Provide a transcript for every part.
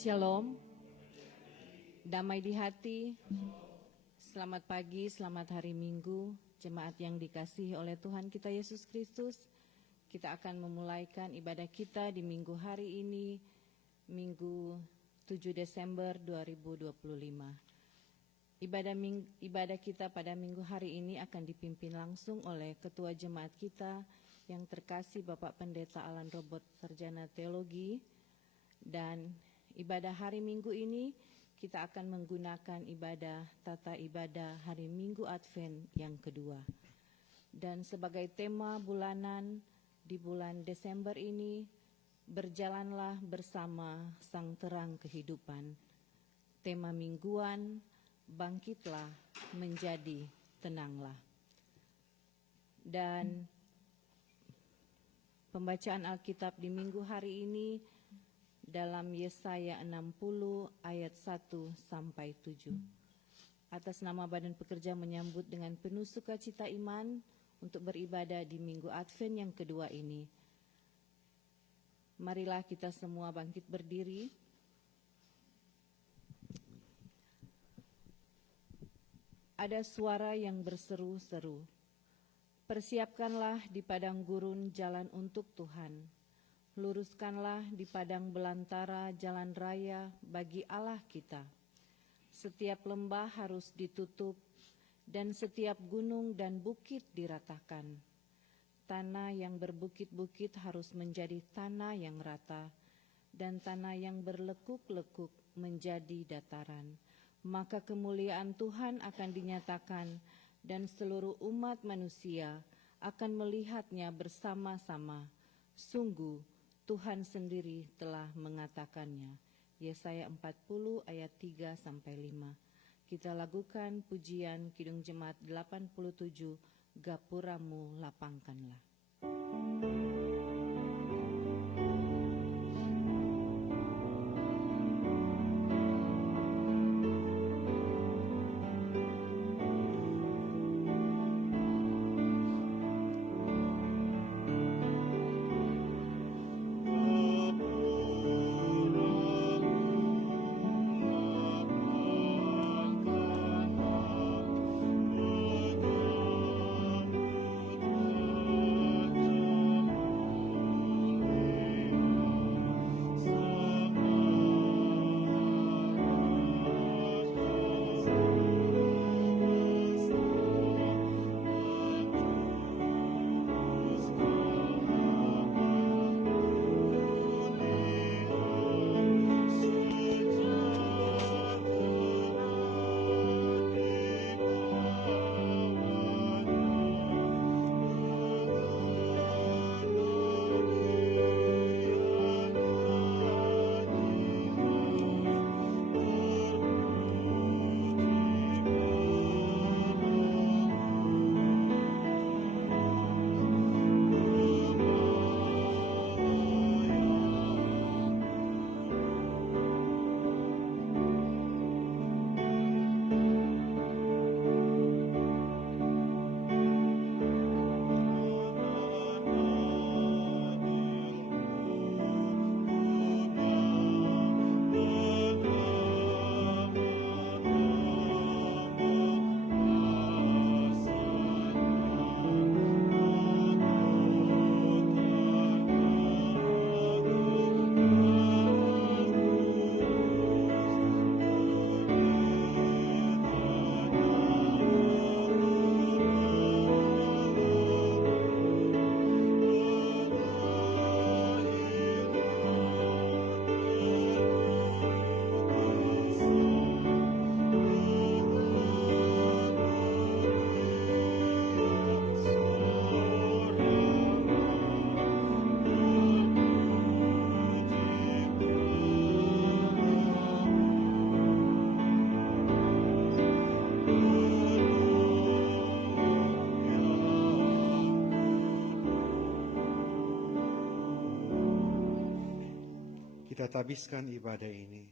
Shalom, damai di hati, selamat pagi, selamat hari Minggu, jemaat yang dikasihi oleh Tuhan kita Yesus Kristus. Kita akan memulaikan ibadah kita di minggu hari ini, Minggu 7 Desember 2025. Ibadah kita pada minggu hari ini akan dipimpin langsung oleh Ketua Jemaat kita yang terkasih Bapak Pendeta Alan Robert, Sarjana Teologi. Dan ibadah hari Minggu ini kita akan menggunakan ibadah tata ibadah hari Minggu Advent yang kedua. Dan sebagai tema bulanan di bulan Desember ini, berjalanlah bersama Sang Terang Kehidupan. Tema mingguan, bangkitlah menjadi tenanglah. Dan pembacaan Alkitab di minggu hari ini dalam Yesaya 60 ayat 1 sampai 7. Atas nama Badan Pekerja menyambut dengan penuh sukacita iman untuk beribadah di minggu Advent yang kedua ini. Marilah kita semua bangkit berdiri. Ada suara yang berseru-seru. Persiapkanlah di padang gurun jalan untuk Tuhan. Luruskanlah di padang belantara jalan raya bagi Allah kita. Setiap lembah harus ditutup dan setiap gunung dan bukit diratakan. Tanah yang berbukit-bukit harus menjadi tanah yang rata dan tanah yang berlekuk-lekuk menjadi dataran. Maka kemuliaan Tuhan akan dinyatakan dan seluruh umat manusia akan melihatnya bersama-sama. Sungguh Tuhan sendiri telah mengatakannya. Yesaya 40 ayat 3 sampai 5. Kita lakukan pujian Kidung Jemaat 87, Gapuramu lapangkanlah. Kita tabiskan ibadah ini.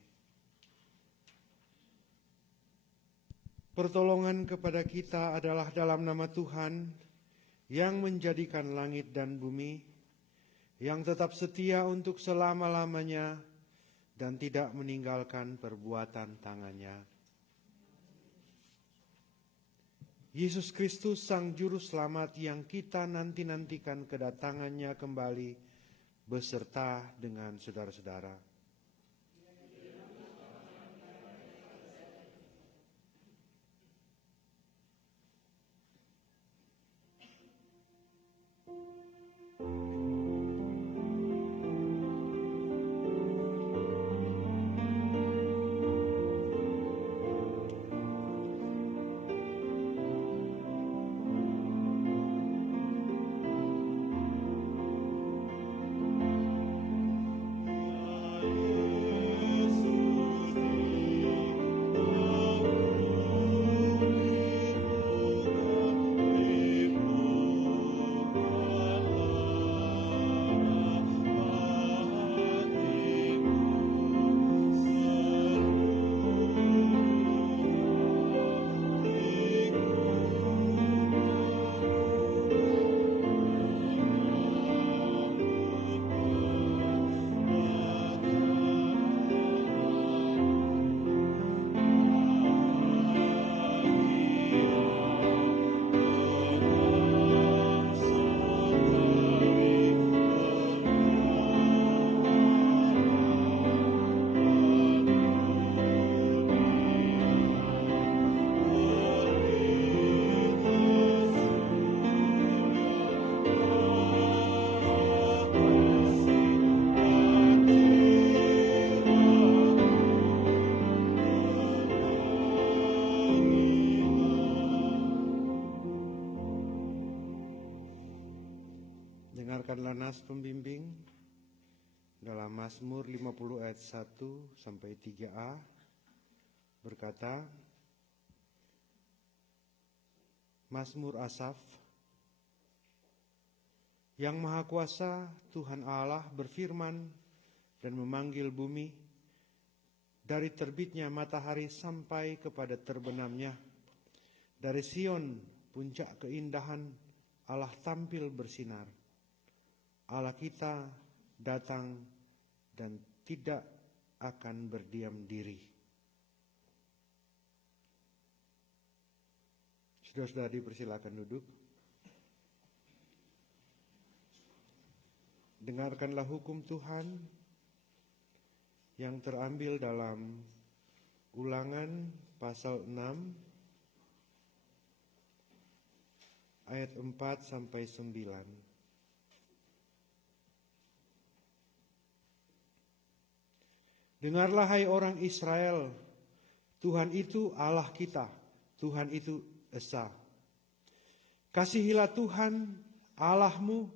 Pertolongan kepada kita adalah dalam nama Tuhan yang menjadikan langit dan bumi, yang tetap setia untuk selama-lamanya dan tidak meninggalkan perbuatan tangannya. Yesus Kristus Sang Juru Selamat yang kita nanti-nantikan kedatangannya kembali beserta dengan saudara-saudara. Dengarkanlah nas pembimbing dalam Mazmur 50 ayat 1 sampai 3a berkata, Mazmur Asaf. Yang Maha Kuasa Tuhan Allah berfirman dan memanggil bumi, dari terbitnya matahari sampai kepada terbenamnya. Dari Sion puncak keindahan Allah tampil bersinar. Allah kita datang dan tidak akan berdiam diri. Saudara-saudara dipersilakan duduk. Dengarkanlah hukum Tuhan yang terambil dalam Ulangan pasal 6 ayat 4 sampai 9. Dengarlah hai orang Israel, Tuhan itu Allah kita, Tuhan itu Esa. Kasihilah Tuhan Allahmu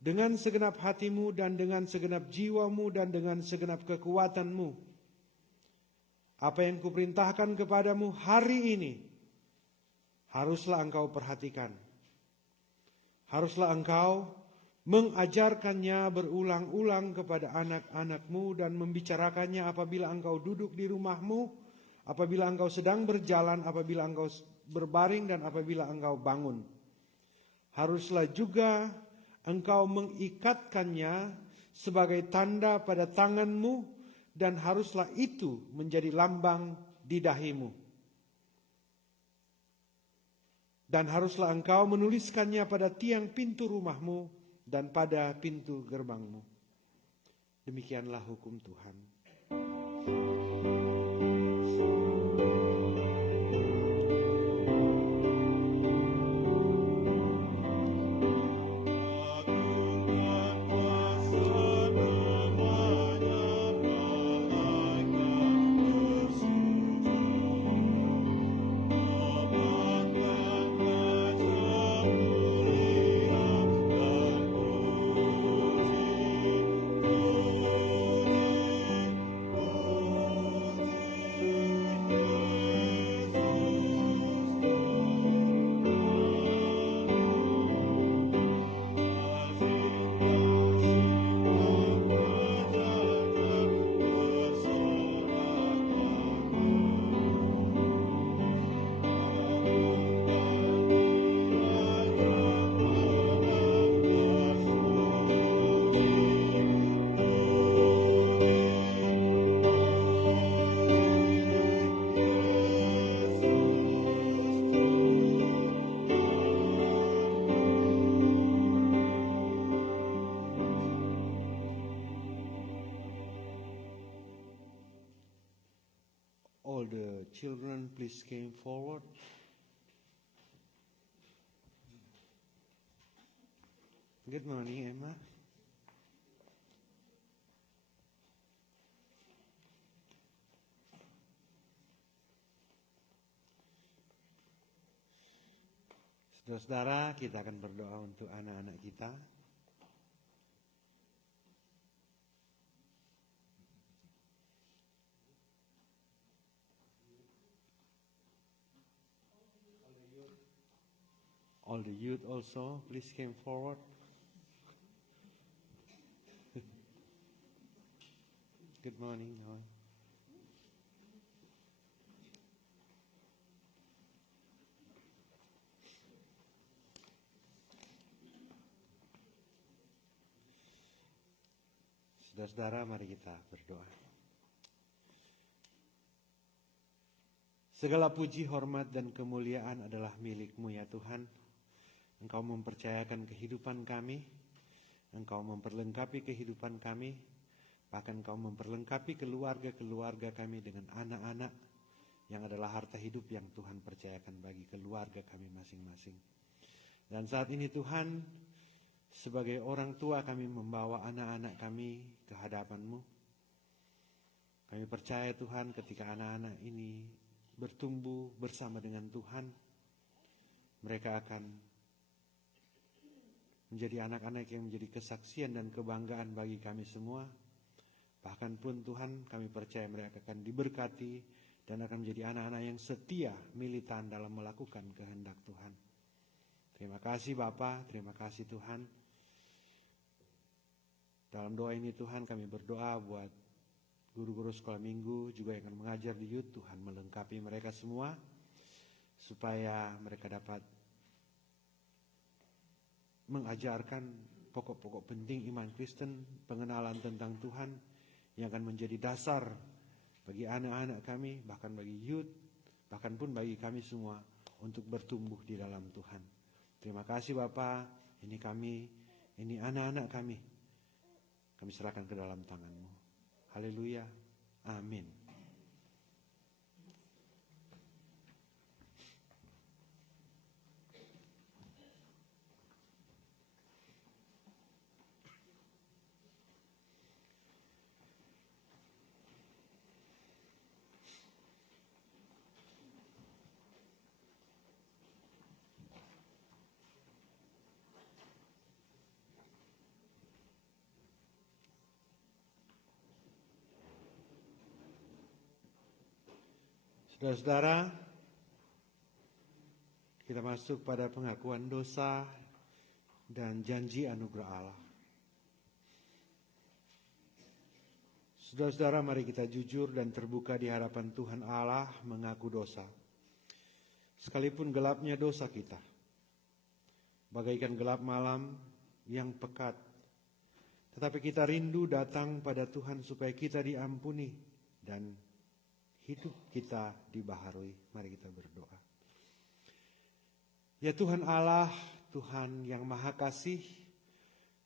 dengan segenap hatimu dan dengan segenap jiwamu dan dengan segenap kekuatanmu. Apa yang kuperintahkan kepadamu hari ini, haruslah engkau perhatikan. Haruslah engkau mengajarkannya berulang-ulang kepada anak-anakmu dan membicarakannya apabila engkau duduk di rumahmu, apabila engkau sedang berjalan, apabila engkau berbaring dan apabila engkau bangun. Haruslah juga engkau mengikatkannya sebagai tanda pada tanganmu dan haruslah itu menjadi lambang di dahimu. Dan haruslah engkau menuliskannya pada tiang pintu rumahmu dan pada pintu gerbangmu. Demikianlah hukum Tuhan. children please came forward. Good morning, Emma. Saudara-saudara, kita akan berdoa untuk anak-anak kita. All the youth also, please came forward. Good morning, Noah. Saudara-saudara, mari kita berdoa. Segala puji, hormat, dan kemuliaan adalah milik-Mu ya Tuhan. Engkau mempercayakan kehidupan kami, Engkau memperlengkapi kehidupan kami, bahkan Engkau memperlengkapi keluarga-keluarga kami dengan anak-anak yang adalah harta hidup yang Tuhan percayakan bagi keluarga kami masing-masing. Dan saat ini Tuhan, sebagai orang tua kami membawa anak-anak kami ke hadapan-Mu. Kami percaya Tuhan ketika anak-anak ini bertumbuh bersama dengan Tuhan, mereka akan menjadi anak-anak yang menjadi kesaksian dan kebanggaan bagi kami semua. Bahkan pun Tuhan, kami percaya mereka akan diberkati dan akan menjadi anak-anak yang setia, militan dalam melakukan kehendak Tuhan. Terima kasih Bapa, terima kasih Tuhan. Dalam doa ini Tuhan kami berdoa buat guru-guru sekolah minggu juga yang akan mengajar di youth. Tuhan melengkapi mereka semua supaya mereka dapat mengajarkan pokok-pokok penting iman Kristen, pengenalan tentang Tuhan yang akan menjadi dasar bagi anak-anak kami, bahkan bagi youth, bahkan pun bagi kami semua untuk bertumbuh di dalam Tuhan. Terima kasih Bapa, ini kami, ini anak-anak kami serahkan ke dalam tangan-Mu. Haleluya, amin. Saudara-saudara, kita masuk pada pengakuan dosa dan janji anugerah Allah. Saudara-saudara, mari kita jujur dan terbuka di hadapan Tuhan Allah mengaku dosa. Sekalipun gelapnya dosa kita, bagaikan gelap malam yang pekat, tetapi kita rindu datang pada Tuhan supaya kita diampuni dan hidup kita dibaharui. Mari kita berdoa. Ya Tuhan Allah, Tuhan yang Maha Kasih,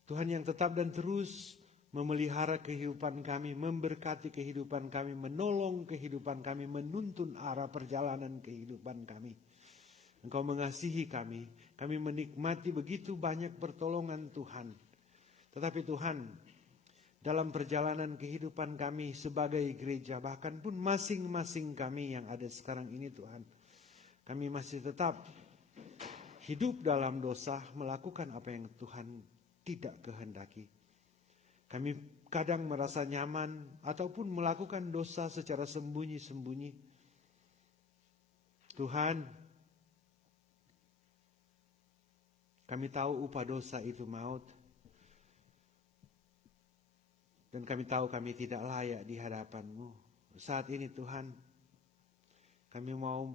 Tuhan yang tetap dan terus memelihara kehidupan kami, memberkati kehidupan kami, menolong kehidupan kami, menuntun arah perjalanan kehidupan kami. Engkau mengasihi kami menikmati begitu banyak pertolongan Tuhan. Tetapi Tuhan, dalam perjalanan kehidupan kami sebagai gereja, bahkan pun masing-masing kami yang ada sekarang ini Tuhan, kami masih tetap hidup dalam dosa, melakukan apa yang Tuhan tidak kehendaki. Kami kadang merasa nyaman ataupun melakukan dosa secara sembunyi-sembunyi. Tuhan, kami tahu upah dosa itu maut. Dan kami tahu kami tidak layak di hadapan-Mu. Saat ini Tuhan, kami mau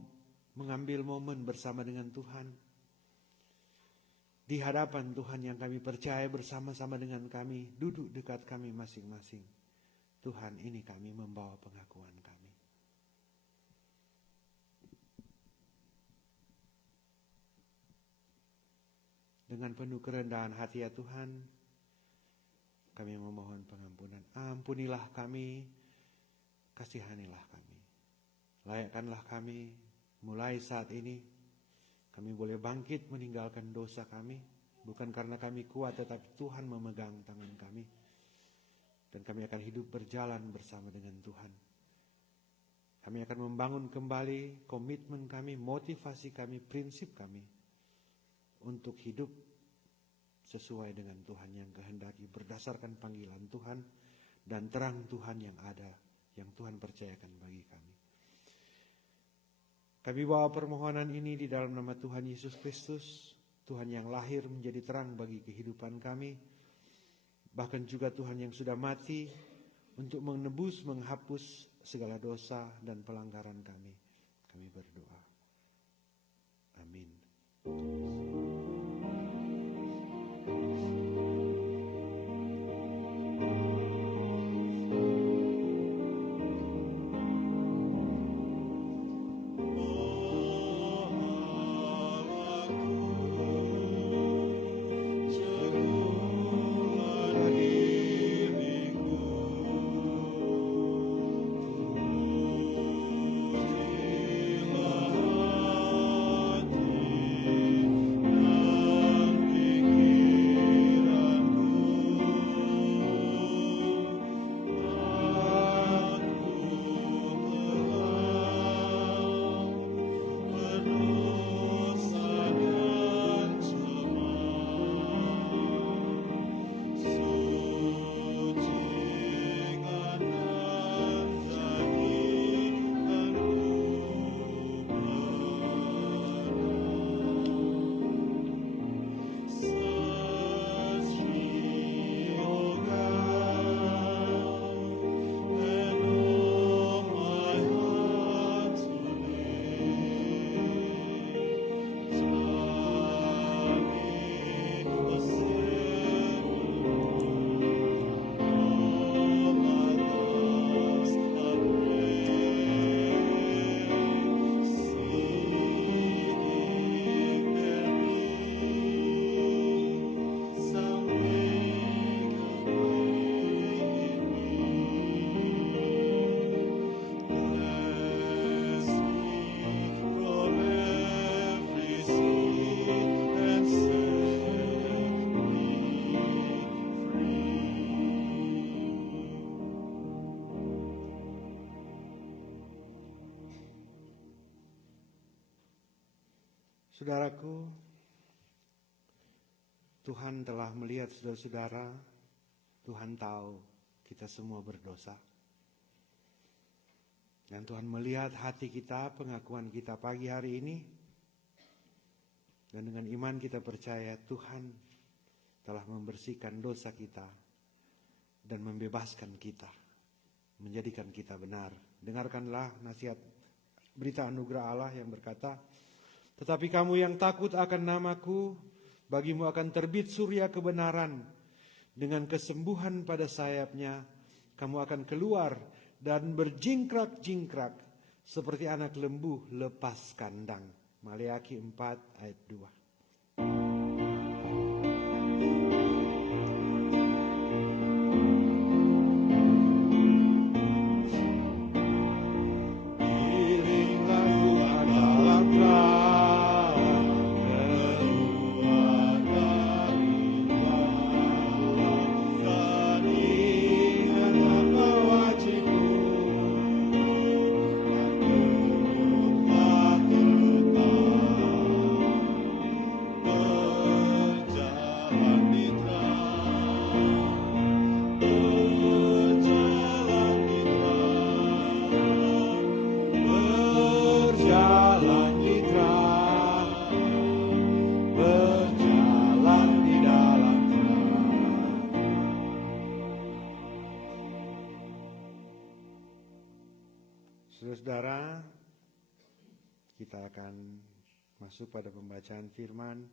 mengambil momen bersama dengan Tuhan. Di hadapan Tuhan yang kami percaya bersama-sama dengan kami, duduk dekat kami masing-masing. Tuhan, ini kami membawa pengakuan kami. Dengan penuh kerendahan hati ya Tuhan, kami memohon pengampunan. Ampunilah kami, kasihanilah kami. layakkanlah kami mulai saat ini, kami boleh bangkit meninggalkan dosa kami, bukan karena kami kuat, tetapi Tuhan memegang tangan kami. Dan kami akan hidup berjalan bersama dengan Tuhan. Kami akan membangun kembali komitmen kami, motivasi kami, prinsip kami untuk hidup sesuai dengan Tuhan yang kehendaki, berdasarkan panggilan Tuhan dan terang Tuhan yang ada, yang Tuhan percayakan bagi kami. Kami bawa permohonan ini di dalam nama Tuhan Yesus Kristus, Tuhan yang lahir menjadi terang bagi kehidupan kami, bahkan juga Tuhan yang sudah mati untuk menebus, menghapus segala dosa dan pelanggaran kami. Kami berdoa. Amin. Saudaraku, Tuhan telah melihat saudara-saudara, Tuhan tahu kita semua berdosa. Dan Tuhan melihat hati kita, pengakuan kita pagi hari ini. Dan dengan iman kita percaya Tuhan telah membersihkan dosa kita dan membebaskan kita, menjadikan kita benar. Dengarkanlah nasihat berita anugerah Allah yang berkata, tetapi kamu yang takut akan namaku, bagimu akan terbit surya kebenaran. Dengan kesembuhan pada sayapnya, kamu akan keluar dan berjingkrak-jingkrak seperti anak lembu lepas kandang. Maleakhi 4 ayat 2. Saudara, kita akan masuk pada pembacaan firman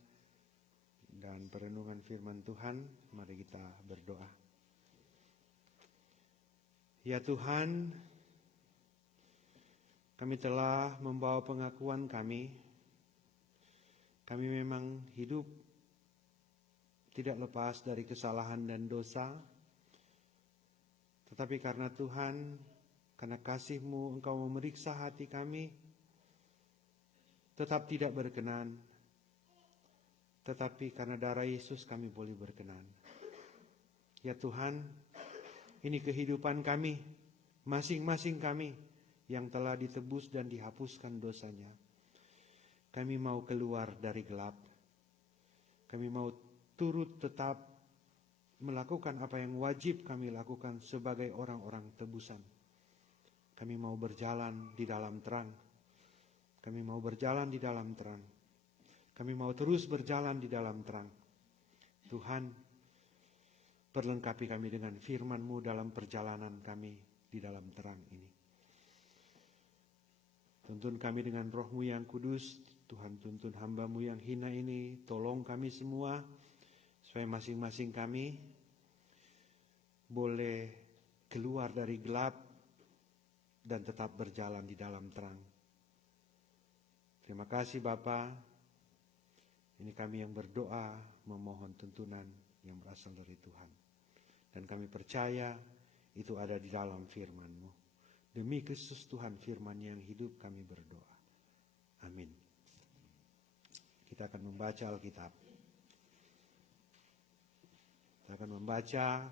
dan perenungan firman Tuhan. Mari kita berdoa. Ya Tuhan, kami telah membawa pengakuan kami. Kami memang hidup tidak lepas dari kesalahan dan dosa. Tetapi karena Tuhan, karena kasih-Mu Engkau memeriksa hati kami, tetap tidak berkenan, tetapi karena darah Yesus kami boleh berkenan. Ya Tuhan, ini kehidupan kami, masing-masing kami yang telah ditebus dan dihapuskan dosanya. Kami mau keluar dari gelap. Kami mau turut tetap melakukan apa yang wajib kami lakukan sebagai orang-orang tebusan. Kami mau berjalan di dalam terang. Kami mau berjalan di dalam terang. Kami mau terus berjalan di dalam terang. Tuhan, perlengkapi kami dengan firman-Mu dalam perjalanan kami di dalam terang ini. Tuntun kami dengan Roh-Mu yang kudus. Tuhan, tuntun hamba-Mu yang hina ini. Tolong kami semua, supaya masing-masing kami boleh keluar dari gelap dan tetap berjalan di dalam terang. Terima kasih Bapa. Ini kami yang berdoa memohon tuntunan yang berasal dari Tuhan. Dan kami percaya itu ada di dalam firman-Mu. Demi Kristus Tuhan firman yang hidup kami berdoa. Amin. Kita akan membaca Alkitab. Kita akan membaca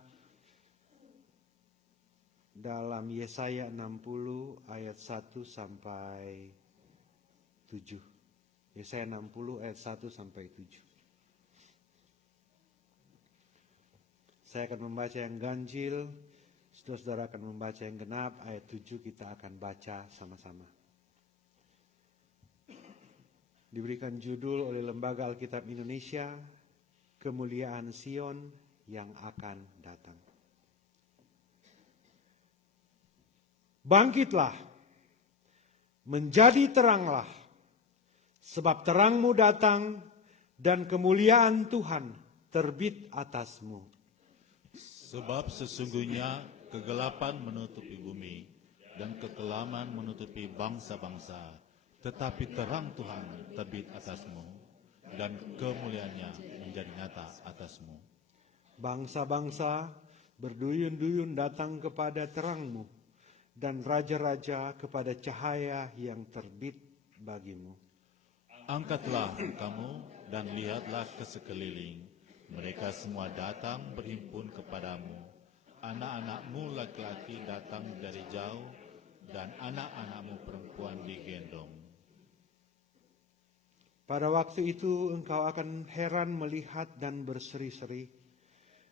dalam Yesaya 60 ayat 1 sampai 7. Yesaya 60 ayat 1 sampai 7. Saya akan membaca yang ganjil, saudara-saudara akan membaca yang genap. Ayat 7 kita akan baca sama-sama. Diberikan judul oleh Lembaga Alkitab Indonesia, Kemuliaan Sion yang akan datang. Bangkitlah, menjadi teranglah, sebab terangmu datang dan kemuliaan Tuhan terbit atasmu. Sebab sesungguhnya kegelapan menutupi bumi dan kekelaman menutupi bangsa-bangsa, tetapi terang Tuhan terbit atasmu dan kemuliaannya menjadi nyata atasmu. Bangsa-bangsa berduyun-duyun datang kepada terangmu, dan raja-raja kepada cahaya yang terbit bagimu. Angkatlah kamu dan lihatlah ke sekeliling. Mereka semua datang berhimpun kepadamu. Anak-anakmu laki-laki datang dari jauh, dan anak-anakmu perempuan digendong. Pada waktu itu engkau akan heran melihat dan berseri-seri.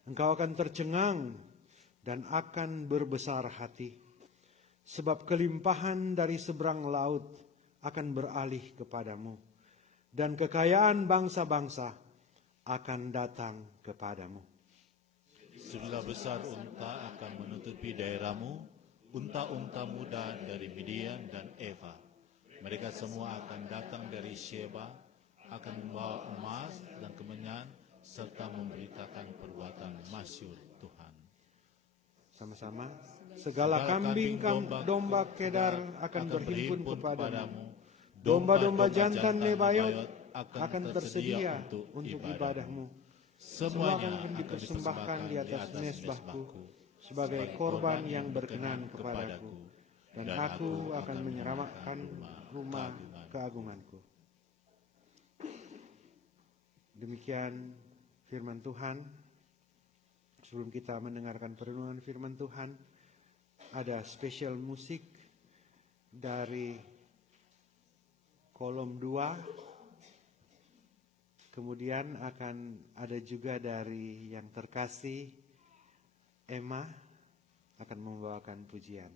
Engkau akan tercengang dan akan berbesar hati. Sebab kelimpahan dari seberang laut akan beralih kepadamu, dan kekayaan bangsa-bangsa akan datang kepadamu. Sebilah besar unta akan menutupi daerahmu, unta-unta muda dari Midian dan Eva. Mereka semua akan datang dari Sheba, akan membawa emas dan kemenyan, serta memberitakan perbuatan masyhur Tuhan. Sama-sama. Segala kambing domba kedar akan berhimpun kepadamu. Domba-domba jantan Nebayot akan tersedia untuk ibadahmu. Semuanya akan dipersembahkan di atas mezbahku sebagai korban yang berkenan kepadaku. Dan aku akan menyelamatkan rumah keagunganku. Demikian firman Tuhan. Sebelum kita mendengarkan perenungan firman Tuhan, ada spesial musik dari kolom 2. Kemudian akan ada juga dari yang terkasih Emma akan membawakan pujian.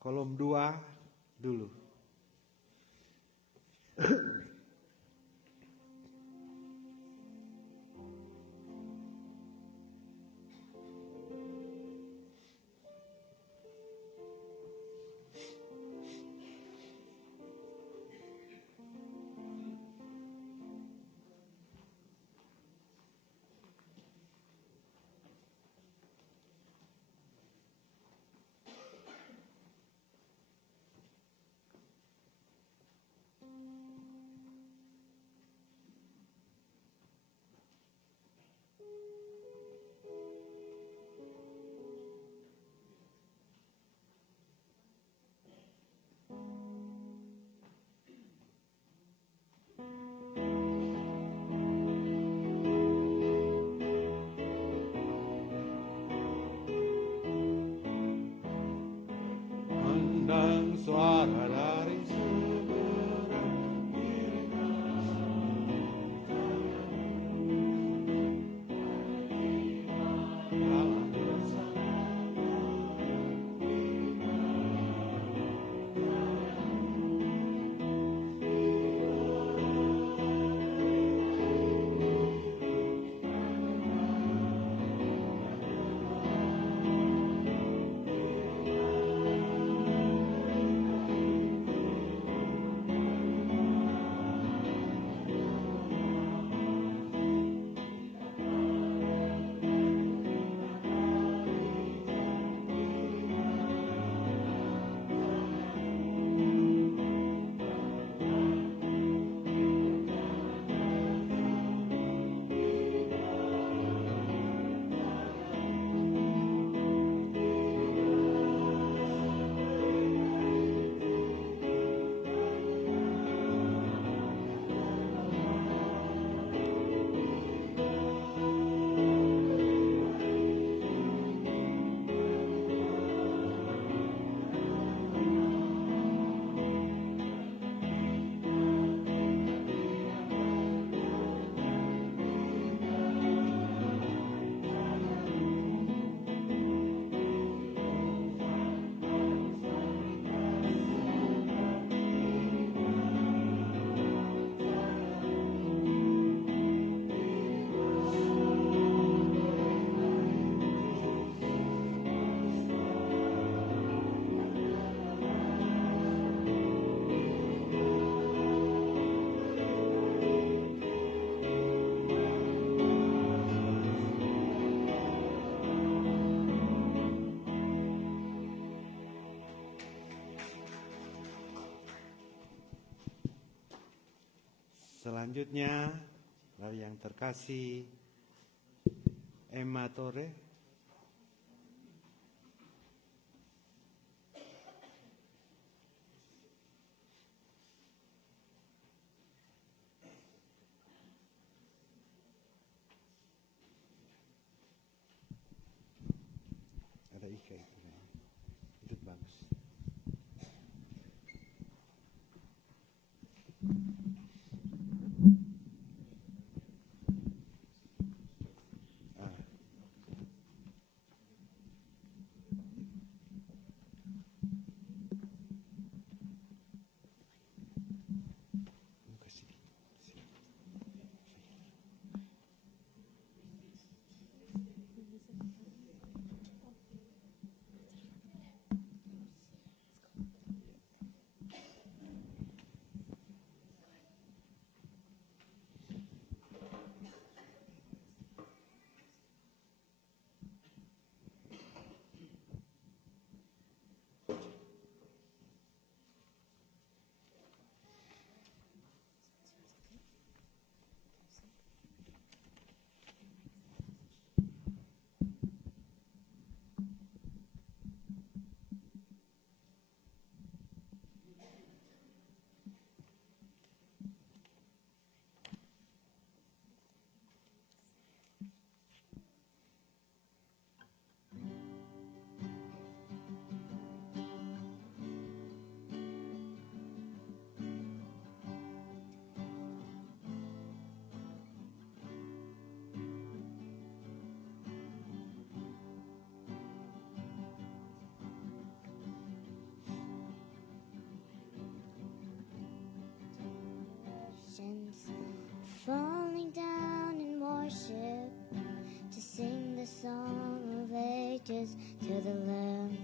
Kolom 2 dulu. Selanjutnya, dari yang terkasih Emma Tore. Ada Ika itu bagus. Falling down in worship to sing the song of ages to the Lamb.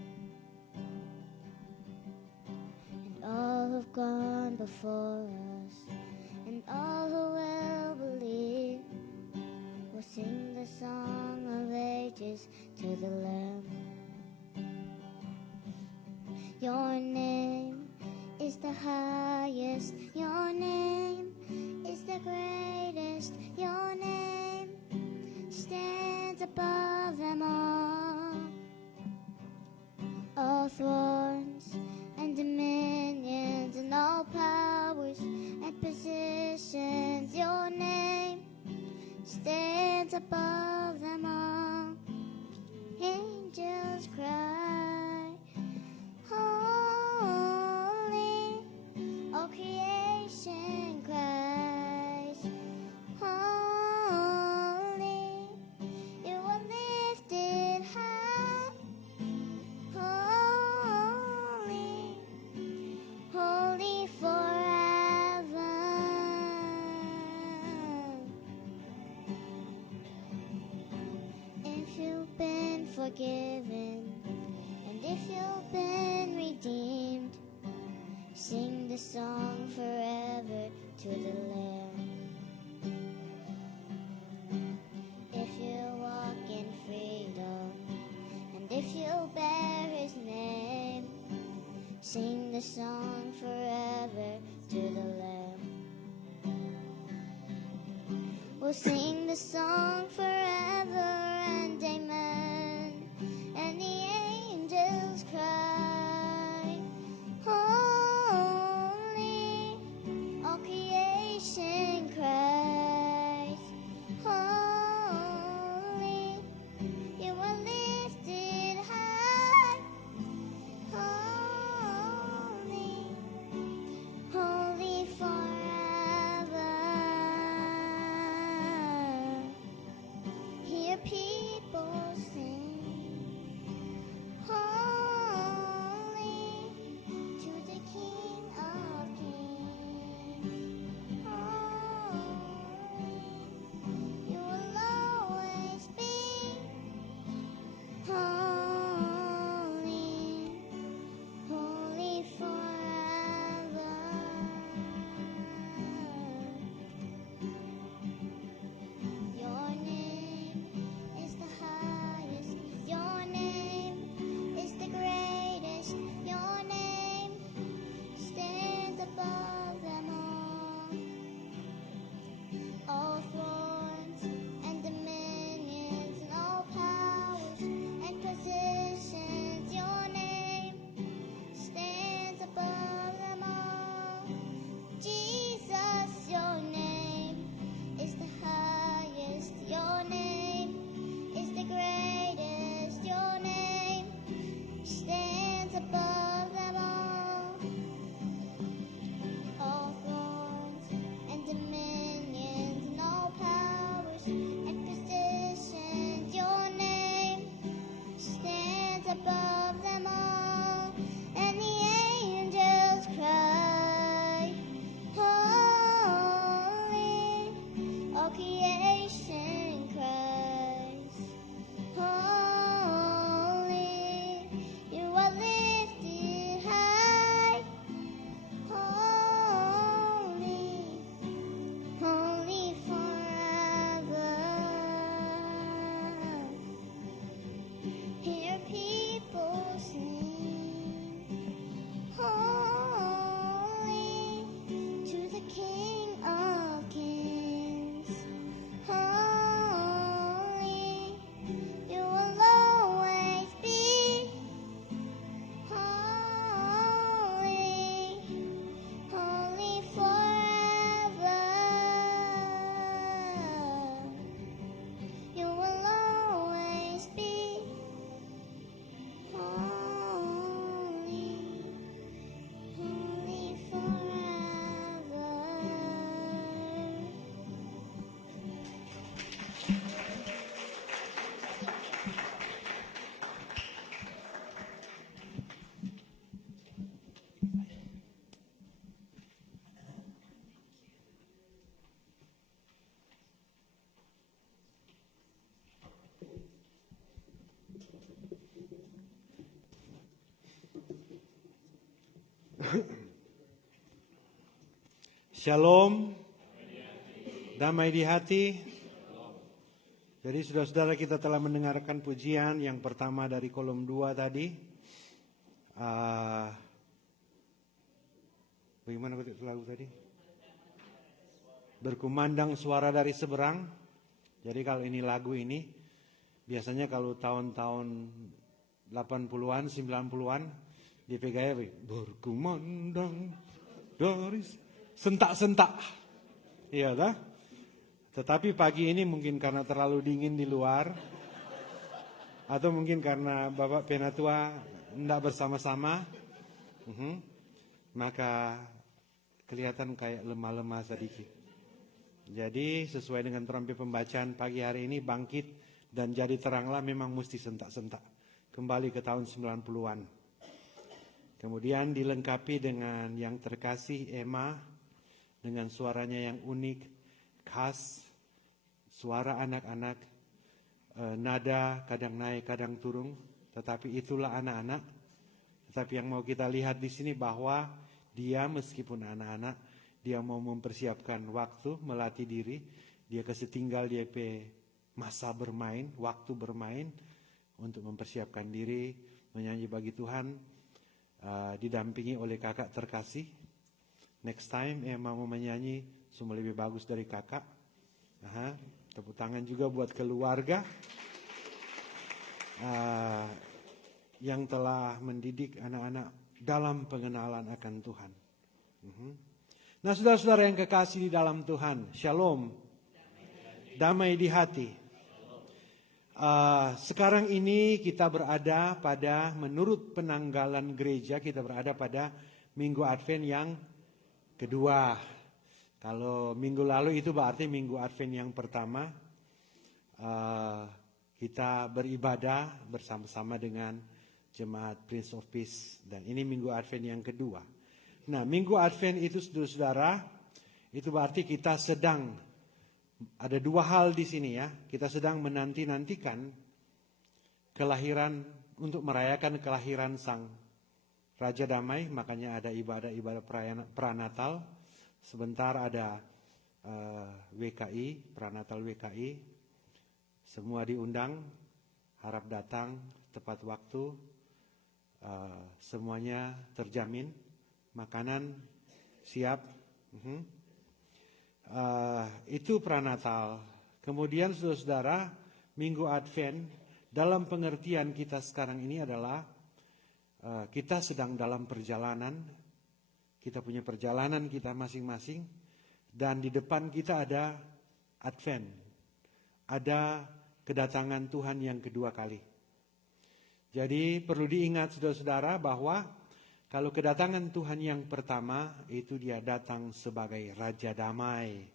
And all who've gone before us and all who will believe will sing the song of ages to the Lamb. Your name is the highest, your name is the greatest, your name stands above them all. All thrones and dominions and all powers and positions, your name stands above them all. Angels cry, holy, all creation cries, holy, you are lifted high, holy, holy forever. If you've been forgiven and if you've been redeemed, sing the song forever to the Lamb. If you walk in freedom and if you bear His name, sing the song forever to the Lamb. We'll sing the song forever and amen, and the angels cry, holy, all creation cries, holy, you are lifted high, holy, holy forever. Hear people Shalom. Damai di hati. Jadi saudara-saudara, kita telah mendengarkan pujian yang pertama dari kolom 2 tadi. Bagaimana lagu tadi? Berkumandang suara dari seberang. Jadi kalau ini lagu ini, biasanya kalau tahun-tahun 80-an, 90-an, di PGI berkumandang dari sentak-sentak. Iya dah. Tetapi pagi ini mungkin karena terlalu dingin di luar, atau mungkin karena Bapak Penatua tidak bersama-sama, maka kelihatan kayak lemah-lemah sedikit. Jadi sesuai dengan terompet pembacaan pagi hari ini, bangkit dan jadi teranglah memang mesti sentak-sentak. Kembali ke tahun 90-an. Kemudian dilengkapi dengan yang terkasih Emma, dengan suaranya yang unik, khas, suara anak-anak, nada kadang naik kadang turun, tetapi itulah anak-anak. Tetapi yang mau kita lihat di sini bahwa dia meskipun anak-anak, dia mau mempersiapkan waktu, melatih diri, dia kasih tinggal dia masa bermain, waktu bermain untuk mempersiapkan diri menyanyi bagi Tuhan, didampingi oleh kakak terkasih. Next time Emma mau menyanyi semua lebih bagus dari kakak. Tepuk tangan juga buat keluarga yang telah mendidik anak-anak dalam pengenalan akan Tuhan. Nah, saudara-saudara yang kekasih di dalam Tuhan, shalom, damai di hati. Sekarang ini kita berada pada, menurut penanggalan gereja, kita berada pada Minggu Advent yang kedua. Kalau minggu lalu itu berarti Minggu Advent yang pertama. Kita beribadah bersama-sama dengan Jemaat Prince of Peace. Dan ini Minggu Advent yang kedua. Nah, Minggu Advent itu saudara-saudara, itu berarti kita sedang, ada dua hal di sini ya. Kita sedang menanti-nantikan kelahiran, untuk merayakan kelahiran Sang Raja Damai. Makanya ada ibadah-ibadah pranatal. Sebentar ada WKI, pranatal WKI. Semua diundang, harap datang tepat waktu. Semuanya terjamin, makanan siap. Itu pranatal. Kemudian saudara-saudara, Minggu Advent dalam pengertian kita sekarang ini adalah kita sedang dalam perjalanan. Kita punya perjalanan kita masing-masing, dan di depan kita ada Advent, ada kedatangan Tuhan yang kedua kali. Jadi perlu diingat saudara-saudara bahwa kalau kedatangan Tuhan yang pertama itu dia datang sebagai Raja Damai.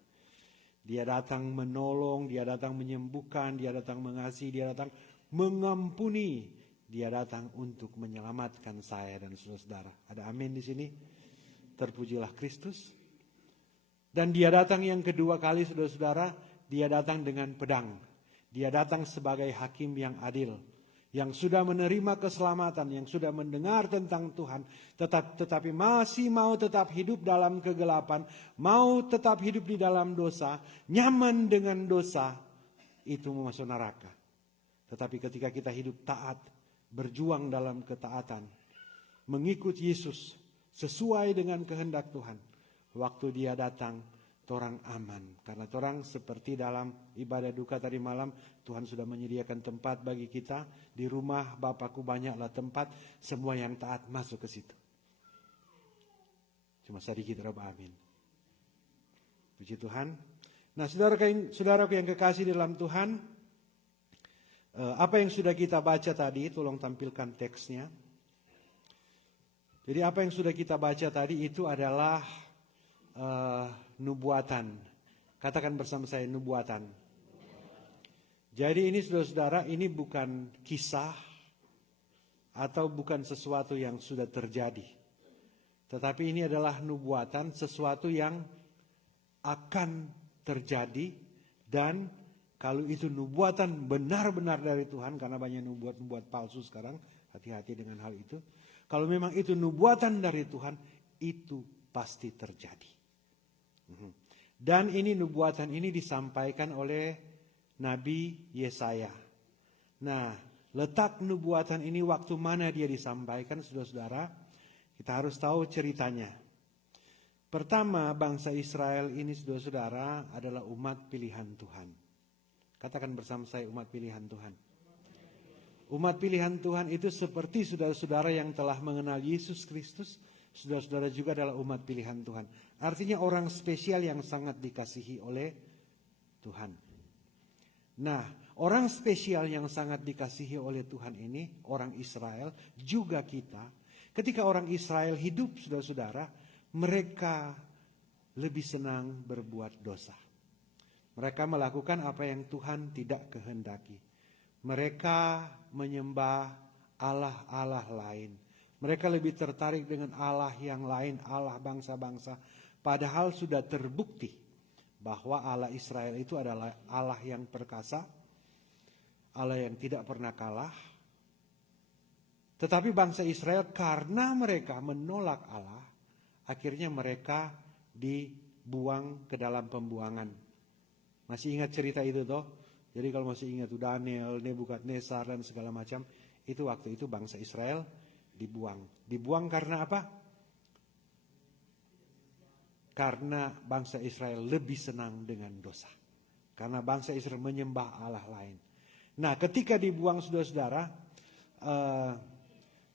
Dia datang menolong, dia datang menyembuhkan, dia datang mengasihi, dia datang mengampuni, dia datang untuk menyelamatkan saya dan saudara-saudara. Ada amin di sini? Terpujilah Kristus. Dan dia datang yang kedua kali saudara-saudara, dia datang dengan pedang. Dia datang sebagai hakim yang adil, yang sudah menerima keselamatan, yang sudah mendengar tentang Tuhan, tetapi masih mau tetap hidup dalam kegelapan, mau tetap hidup di dalam dosa, nyaman dengan dosa, itu masuk neraka. Tetapi ketika kita hidup taat, berjuang dalam ketaatan, mengikut Yesus sesuai dengan kehendak Tuhan, waktu dia datang, torang aman. Karena torang seperti dalam ibadah duka tadi malam, Tuhan sudah menyediakan tempat bagi kita. Di rumah Bapakku banyaklah tempat, semua yang taat masuk ke situ. Cuma sedikit rob amin. Puji Tuhan. Nah, saudaraku yang kekasih dalam Tuhan, apa yang sudah kita baca tadi, tolong tampilkan teksnya. Jadi apa yang sudah kita baca tadi itu adalah nubuatan. Katakan bersama saya, nubuatan. Jadi ini saudara-saudara, ini bukan kisah atau bukan sesuatu yang sudah terjadi. Tetapi ini adalah nubuatan, sesuatu yang akan terjadi. Dan kalau itu nubuatan benar-benar dari Tuhan, karena banyak nubuat palsu sekarang, hati-hati dengan hal itu. Kalau memang itu nubuatan dari Tuhan, itu pasti terjadi. Dan ini nubuatan ini disampaikan oleh Nabi Yesaya. Nah, letak nubuatan ini waktu mana dia disampaikan, saudara-saudara? Kita harus tahu ceritanya. Pertama, bangsa Israel ini, saudara-saudara, adalah umat pilihan Tuhan. Katakan bersama saya, umat pilihan Tuhan. Umat pilihan Tuhan itu seperti saudara-saudara yang telah mengenal Yesus Kristus, saudara-saudara juga adalah umat pilihan Tuhan. Artinya orang spesial yang sangat dikasihi oleh Tuhan. Nah, orang spesial yang sangat dikasihi oleh Tuhan ini, orang Israel, juga kita. Ketika orang Israel hidup, saudara-saudara, mereka lebih senang berbuat dosa. Mereka melakukan apa yang Tuhan tidak kehendaki. Mereka menyembah Allah-Allah lain. Mereka lebih tertarik dengan Allah yang lain, Allah bangsa-bangsa. Padahal sudah terbukti bahwa Allah Israel itu adalah Allah yang perkasa, Allah yang tidak pernah kalah. Tetapi bangsa Israel karena mereka menolak Allah, akhirnya mereka dibuang ke dalam pembuangan. Masih ingat cerita itu toh? Jadi kalau masih ingat tuh Daniel, Nebukadnezar dan segala macam, itu waktu itu bangsa Israel dibuang. Dibuang karena apa? Karena bangsa Israel lebih senang dengan dosa. Karena bangsa Israel menyembah Allah lain. Nah, ketika dibuang, saudara-saudara,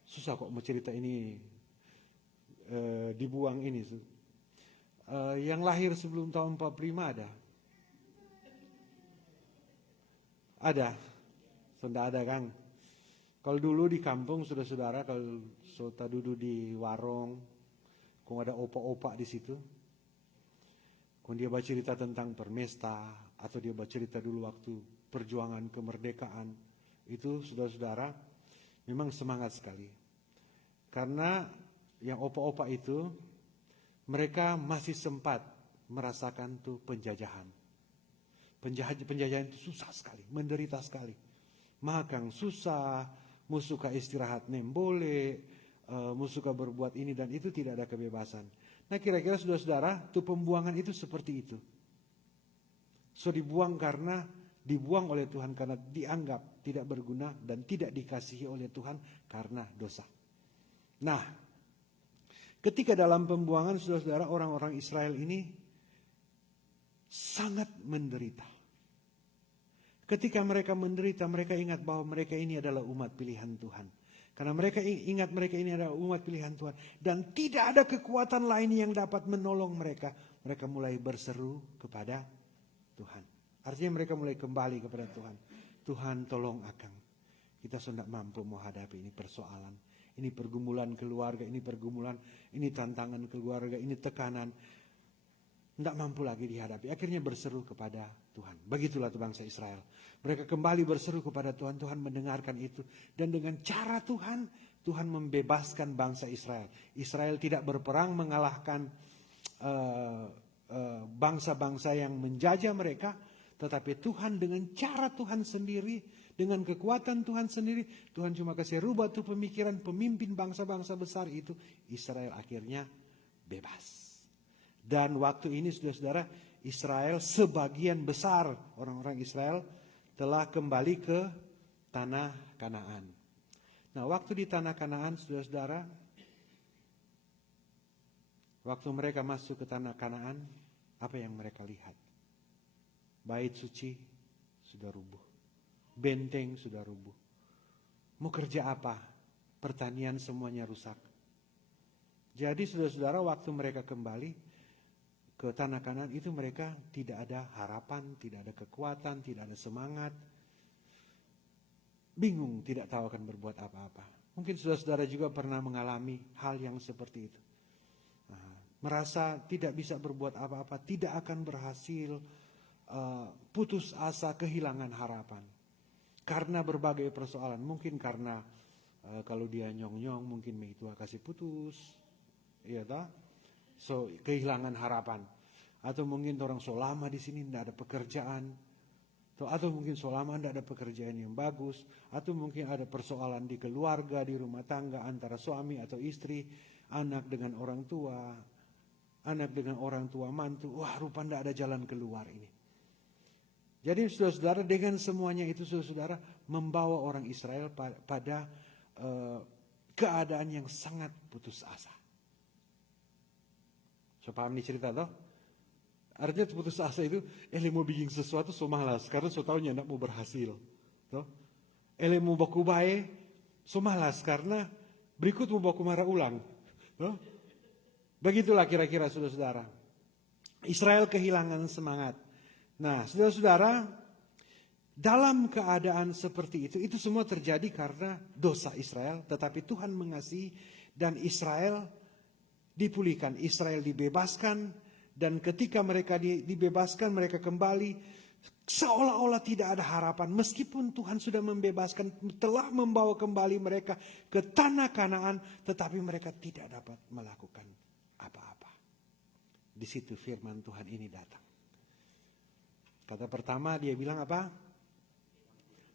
susah kok mau cerita ini, dibuang ini. Yang lahir sebelum tahun 45 ada? Ada? Sudah ada kan? Kalau dulu di kampung, saudara-saudara, kalau sota duduk di warung, kok ada opa-opa di situ. Kalau dia baca cerita tentang permesta, atau dia baca cerita dulu waktu perjuangan kemerdekaan, itu saudara-saudara memang semangat sekali. Karena yang opa-opa itu, mereka masih sempat merasakan tuh penjajahan. Penjajahan itu susah sekali, menderita sekali. Makan susah, musuh istirahat boleh, musuh berbuat ini dan itu, tidak ada kebebasan. Nah, kira-kira saudara-saudara, tuh pembuangan itu seperti itu. So dibuang oleh Tuhan karena dianggap tidak berguna dan tidak dikasihi oleh Tuhan karena dosa. Nah, ketika dalam pembuangan, saudara-saudara, orang-orang Israel ini sangat menderita. Ketika mereka menderita, mereka ingat bahwa mereka ini adalah umat pilihan Tuhan. Karena mereka ingat mereka ini adalah umat pilihan Tuhan. Dan tidak ada kekuatan lain yang dapat menolong mereka. Mereka mulai berseru kepada Tuhan. Artinya mereka mulai kembali kepada Tuhan. Tuhan, tolong akang. Kita sudah mampu menghadapi ini persoalan. Ini pergumulan keluarga, ini pergumulan, ini tantangan keluarga, ini tekanan. Tidak mampu lagi dihadapi. Akhirnya berseru kepada Tuhan. Begitulah tuh bangsa Israel. Mereka kembali berseru kepada Tuhan. Tuhan mendengarkan itu. Dan dengan cara Tuhan, Tuhan membebaskan bangsa Israel. Israel tidak berperang mengalahkan bangsa-bangsa yang menjajah mereka. Tetapi Tuhan dengan cara Tuhan sendiri, dengan kekuatan Tuhan sendiri, Tuhan cuma kasih rubah tuh pemikiran pemimpin bangsa-bangsa besar itu. Israel akhirnya bebas. Dan waktu ini, saudara-saudara, Israel sebagian besar orang-orang Israel telah kembali ke tanah Kanaan. Nah, waktu di tanah Kanaan, saudara-saudara, waktu mereka masuk ke tanah Kanaan, apa yang mereka lihat? Bait suci sudah rubuh, benteng sudah rubuh. Mau kerja apa? Pertanian semuanya rusak. Jadi, saudara-saudara, waktu mereka kembali ke tanah Kanaan itu, mereka tidak ada harapan, tidak ada kekuatan, tidak ada semangat. Bingung, tidak tahu akan berbuat apa-apa. Mungkin saudara-saudara juga pernah mengalami hal yang seperti itu. Merasa tidak bisa berbuat apa-apa, tidak akan berhasil, putus asa, kehilangan harapan. Karena berbagai persoalan, mungkin karena kalau dia nyong-nyong, mungkin itu kasih putus, iya tak? So, kehilangan harapan. Atau mungkin orang so lama di sini tidak ada pekerjaan. Atau mungkin so lama tidak ada pekerjaan yang bagus. Atau mungkin ada persoalan di keluarga, di rumah tangga, antara suami atau istri, anak dengan orang tua. anak dengan orang tua, mantu. Wah, rupanya tidak ada jalan keluar ini. Jadi saudara-saudara, dengan semuanya itu saudara-saudara membawa orang Israel pada keadaan yang sangat putus asa. So paham nih cerita toh? Artinya putus asa itu, ele mau bikin sesuatu so malas, karena so tahunya tidak mau berhasil. Toh? Ele mau baku bae, so malas, karena berikut mau baku marah ulang. Toh? Begitulah kira-kira saudara-saudara. Israel kehilangan semangat. Nah, saudara-saudara, dalam keadaan seperti itu semua terjadi karena dosa Israel, tetapi Tuhan mengasihi dan Israel dipulihkan, Israel dibebaskan, dan ketika mereka dibebaskan, mereka kembali seolah-olah tidak ada harapan. Meskipun Tuhan sudah membebaskan, telah membawa kembali mereka ke tanah Kanaan, tetapi mereka tidak dapat melakukan apa-apa. Di situ firman Tuhan ini datang. Kata pertama dia bilang apa?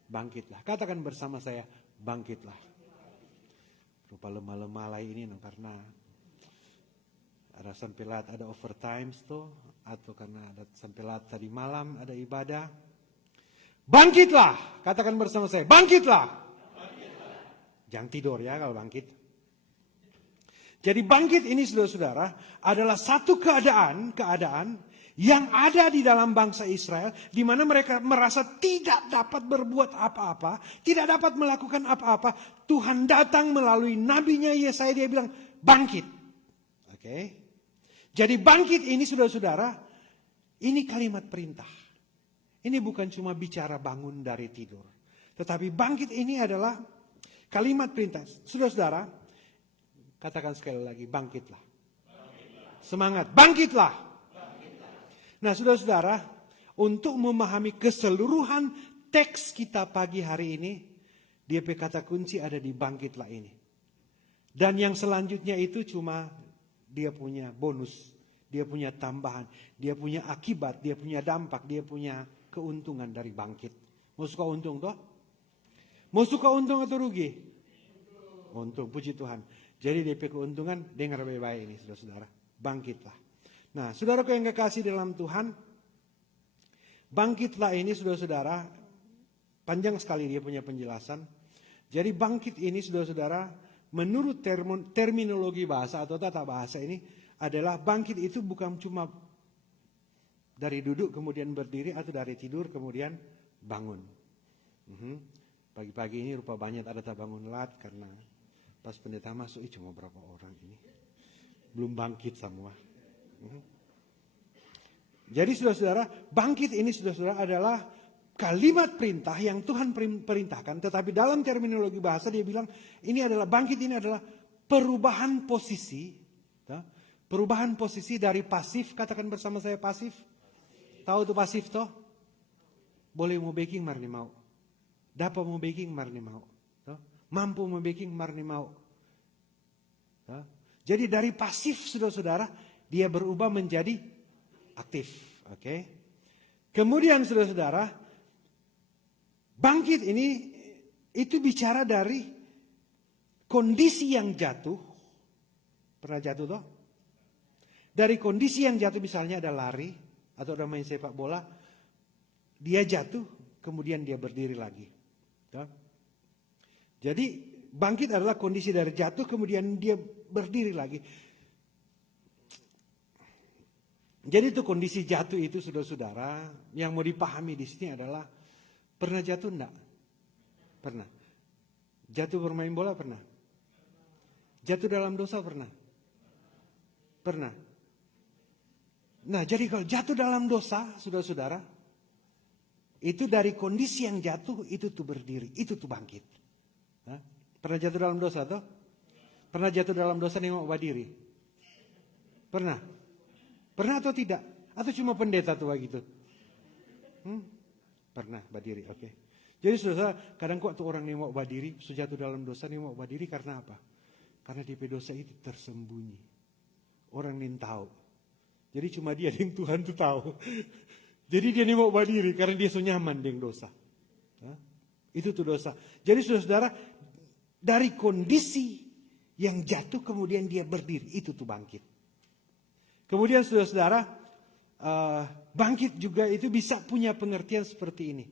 Bangkitlah. Katakan bersama saya, bangkitlah. Rupa lemah-lemah lain ini karena ada sampai lat, ada overtime tuh, atau karena ada sampai lat tadi malam ada ibadah. Bangkitlah. Katakan bersama saya, bangkitlah. Bangkitlah. Jangan tidur ya kalau bangkit. Jadi bangkit ini saudara-saudara adalah satu keadaan yang ada di dalam bangsa Israel, di mana mereka merasa tidak dapat berbuat apa-apa, tidak dapat melakukan apa-apa. Tuhan datang melalui nabinya Yesaya, dia bilang bangkit. Oke. Jadi bangkit ini saudara-saudara, ini kalimat perintah. Ini bukan cuma bicara bangun dari tidur. Tetapi bangkit ini adalah kalimat perintah. Saudara-saudara, katakan sekali lagi, bangkitlah. Semangat, bangkitlah. Nah saudara-saudara, untuk memahami keseluruhan teks kita pagi hari ini, DP kata kunci ada di bangkitlah ini. Dan yang selanjutnya itu cuma dia punya bonus, dia punya tambahan, dia punya akibat, dia punya dampak, dia punya keuntungan dari bangkit. Mau suka untung toh? Mau suka untung atau rugi? Untung, puji Tuhan. Jadi DP keuntungan, dengar baik-baik ini saudara-saudara. Bangkitlah. Nah saudaraku yang kekasih dalam Tuhan, bangkitlah ini saudara-saudara, panjang sekali dia punya penjelasan. Jadi bangkit ini saudara-saudara, menurut terminologi bahasa atau tata bahasa ini adalah bangkit itu bukan cuma dari duduk kemudian berdiri atau dari tidur kemudian bangun. Pagi-pagi ini rupa banyak ada tak bangun lat karena pas pendeta masuk cuma berapa orang ini. Belum bangkit semua. Jadi saudara-saudara, bangkit ini saudara-saudara adalah kalimat perintah yang Tuhan perintahkan, tetapi dalam terminologi bahasa dia bilang ini adalah bangkit, ini adalah perubahan posisi, perubahan posisi dari pasif. Katakan bersama saya pasif. Tahu tuh pasif toh? Boleh mau baking marni mau, dapat mau baking marni mau, mampu mau baking marni mau. Jadi dari pasif saudara-saudara dia berubah menjadi aktif. Oke. Kemudian saudara-saudara, bangkit ini itu bicara dari kondisi yang jatuh. Pernah jatuh toh? Dari kondisi yang jatuh, misalnya ada lari atau ada main sepak bola, dia jatuh kemudian dia berdiri lagi. Jadi bangkit adalah kondisi dari jatuh kemudian dia berdiri lagi. Jadi itu kondisi jatuh itu saudara-saudara, yang mau dipahami di sini adalah pernah jatuh enggak? Pernah. Jatuh bermain bola pernah? Jatuh dalam dosa pernah? Pernah. Nah, jadi kalau jatuh dalam dosa, saudara-saudara, itu dari kondisi yang jatuh itu tuh berdiri, itu tuh bangkit. Nah, pernah jatuh dalam dosa toh? Pernah jatuh dalam dosa nengok berdiri? Pernah? Pernah atau tidak? Atau cuma pendeta tua gitu? Pernah berdiri, oke. Jadi saudara, kadang kok tuh orang nengok berdiri, jatuh dalam dosa nengok berdiri karena apa? Karena di dosa itu tersembunyi. Orang yang tahu. Jadi cuma dia yang Tuhan tuh tahu. Jadi dia nengok berdiri karena dia so nyaman dengan dosa. Itu tuh dosa. Jadi saudara, dari kondisi yang jatuh kemudian dia berdiri, itu tuh bangkit. Kemudian saudara-saudara, bangkit juga itu bisa punya pengertian seperti ini.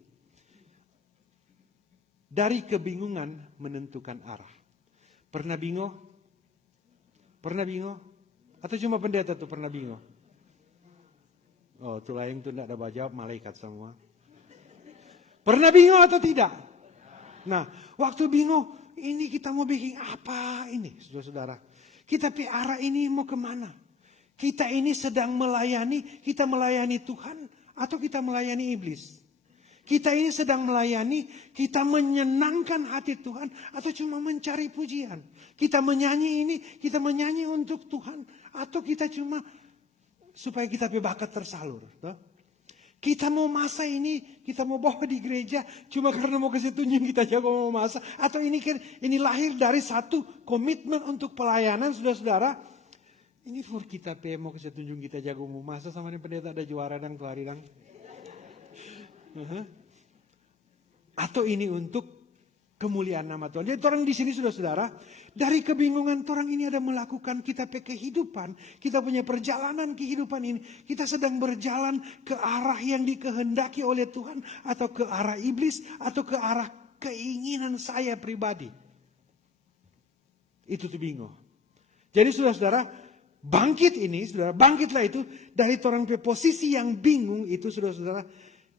Dari kebingungan menentukan arah. Pernah bingung? Pernah bingung? Atau cuma pendeta tuh pernah bingung? Oh, tuh lain tuh tidak ada jawab, malaikat semua. Pernah bingung atau tidak? Nah, waktu bingung, ini kita mau bikin apa ini, saudara-saudara? Kita arah ini mau kemana? Kita ini sedang melayani, kita melayani Tuhan atau kita melayani iblis? Kita ini sedang melayani, kita menyenangkan hati Tuhan atau cuma mencari pujian? Kita menyanyi ini, kita menyanyi untuk Tuhan atau kita cuma supaya kita bakat tersalur? Kita mau masa ini, kita mau bawa di gereja cuma karena mau kasih tunjuk kita jago mau masa, atau ini lahir dari satu komitmen untuk pelayanan, saudara-saudara. Ini for kita mau kasih tunjuk kita jago mau masa sama nih pendeta ada juara dang tuh hari dang. Atau ini untuk kemuliaan nama Tuhan. Jadi orang di sini saudara-saudara, dari kebingungan orang ini ada melakukan kita kehidupan, kita punya perjalanan kehidupan ini, kita sedang berjalan ke arah yang dikehendaki oleh Tuhan atau ke arah iblis atau ke arah keinginan saya pribadi. Itu tuh bingung. Jadi saudara-saudara, bangkit ini, saudara, bangkitlah itu dari orang posisi yang bingung itu, saudara-saudara,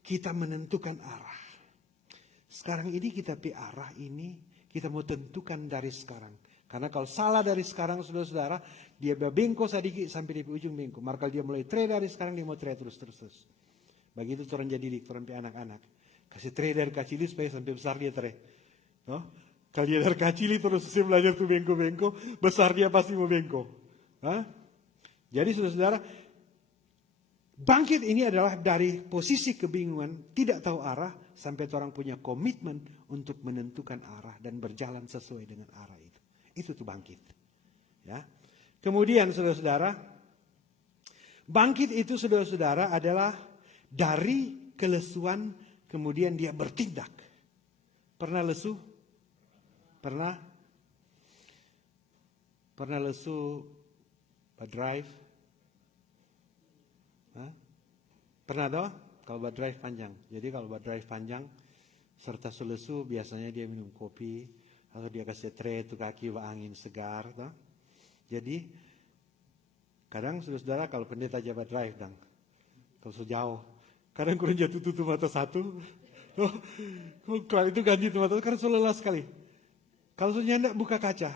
kita menentukan arah. Sekarang ini kita arah ini, kita mau tentukan dari sekarang. Karena kalau salah dari sekarang, saudara-saudara, dia bengkok sedikit sampai di ujung bengkok. Maka dia mulai tray dari sekarang, dia mau tray terus. Begitu orang jadi dik, orang anak-anak. Kasih tray dari kecil supaya sampai besar dia tray. No? Kalau dia dari kecil terus saya belajar tuh bengkok-bengkok, besar dia pasti mau bengkok. Jadi saudara-saudara, bangkit ini adalah dari posisi kebingungan, tidak tahu arah, sampai orang punya komitmen untuk menentukan arah dan berjalan sesuai dengan arah itu. Itu tuh bangkit. Ya. Kemudian saudara-saudara, bangkit itu saudara-saudara adalah dari kelesuan kemudian dia bertindak. Pernah lesu? Pernah lesu drive? Pernah toh? Kalau buat drive panjang. Jadi kalau buat drive panjang serta selesu biasanya dia minum kopi atau dia kasih tray itu kaki angin segar. Toh? Jadi kadang saudara-saudara kalau pendeta jabat drive dang. Kalau sejauh. Kadang kurang jatuh tutup mata satu. Kalau itu ganti tutup mata karena so lelah sekali. Kalau so nyandak buka kaca.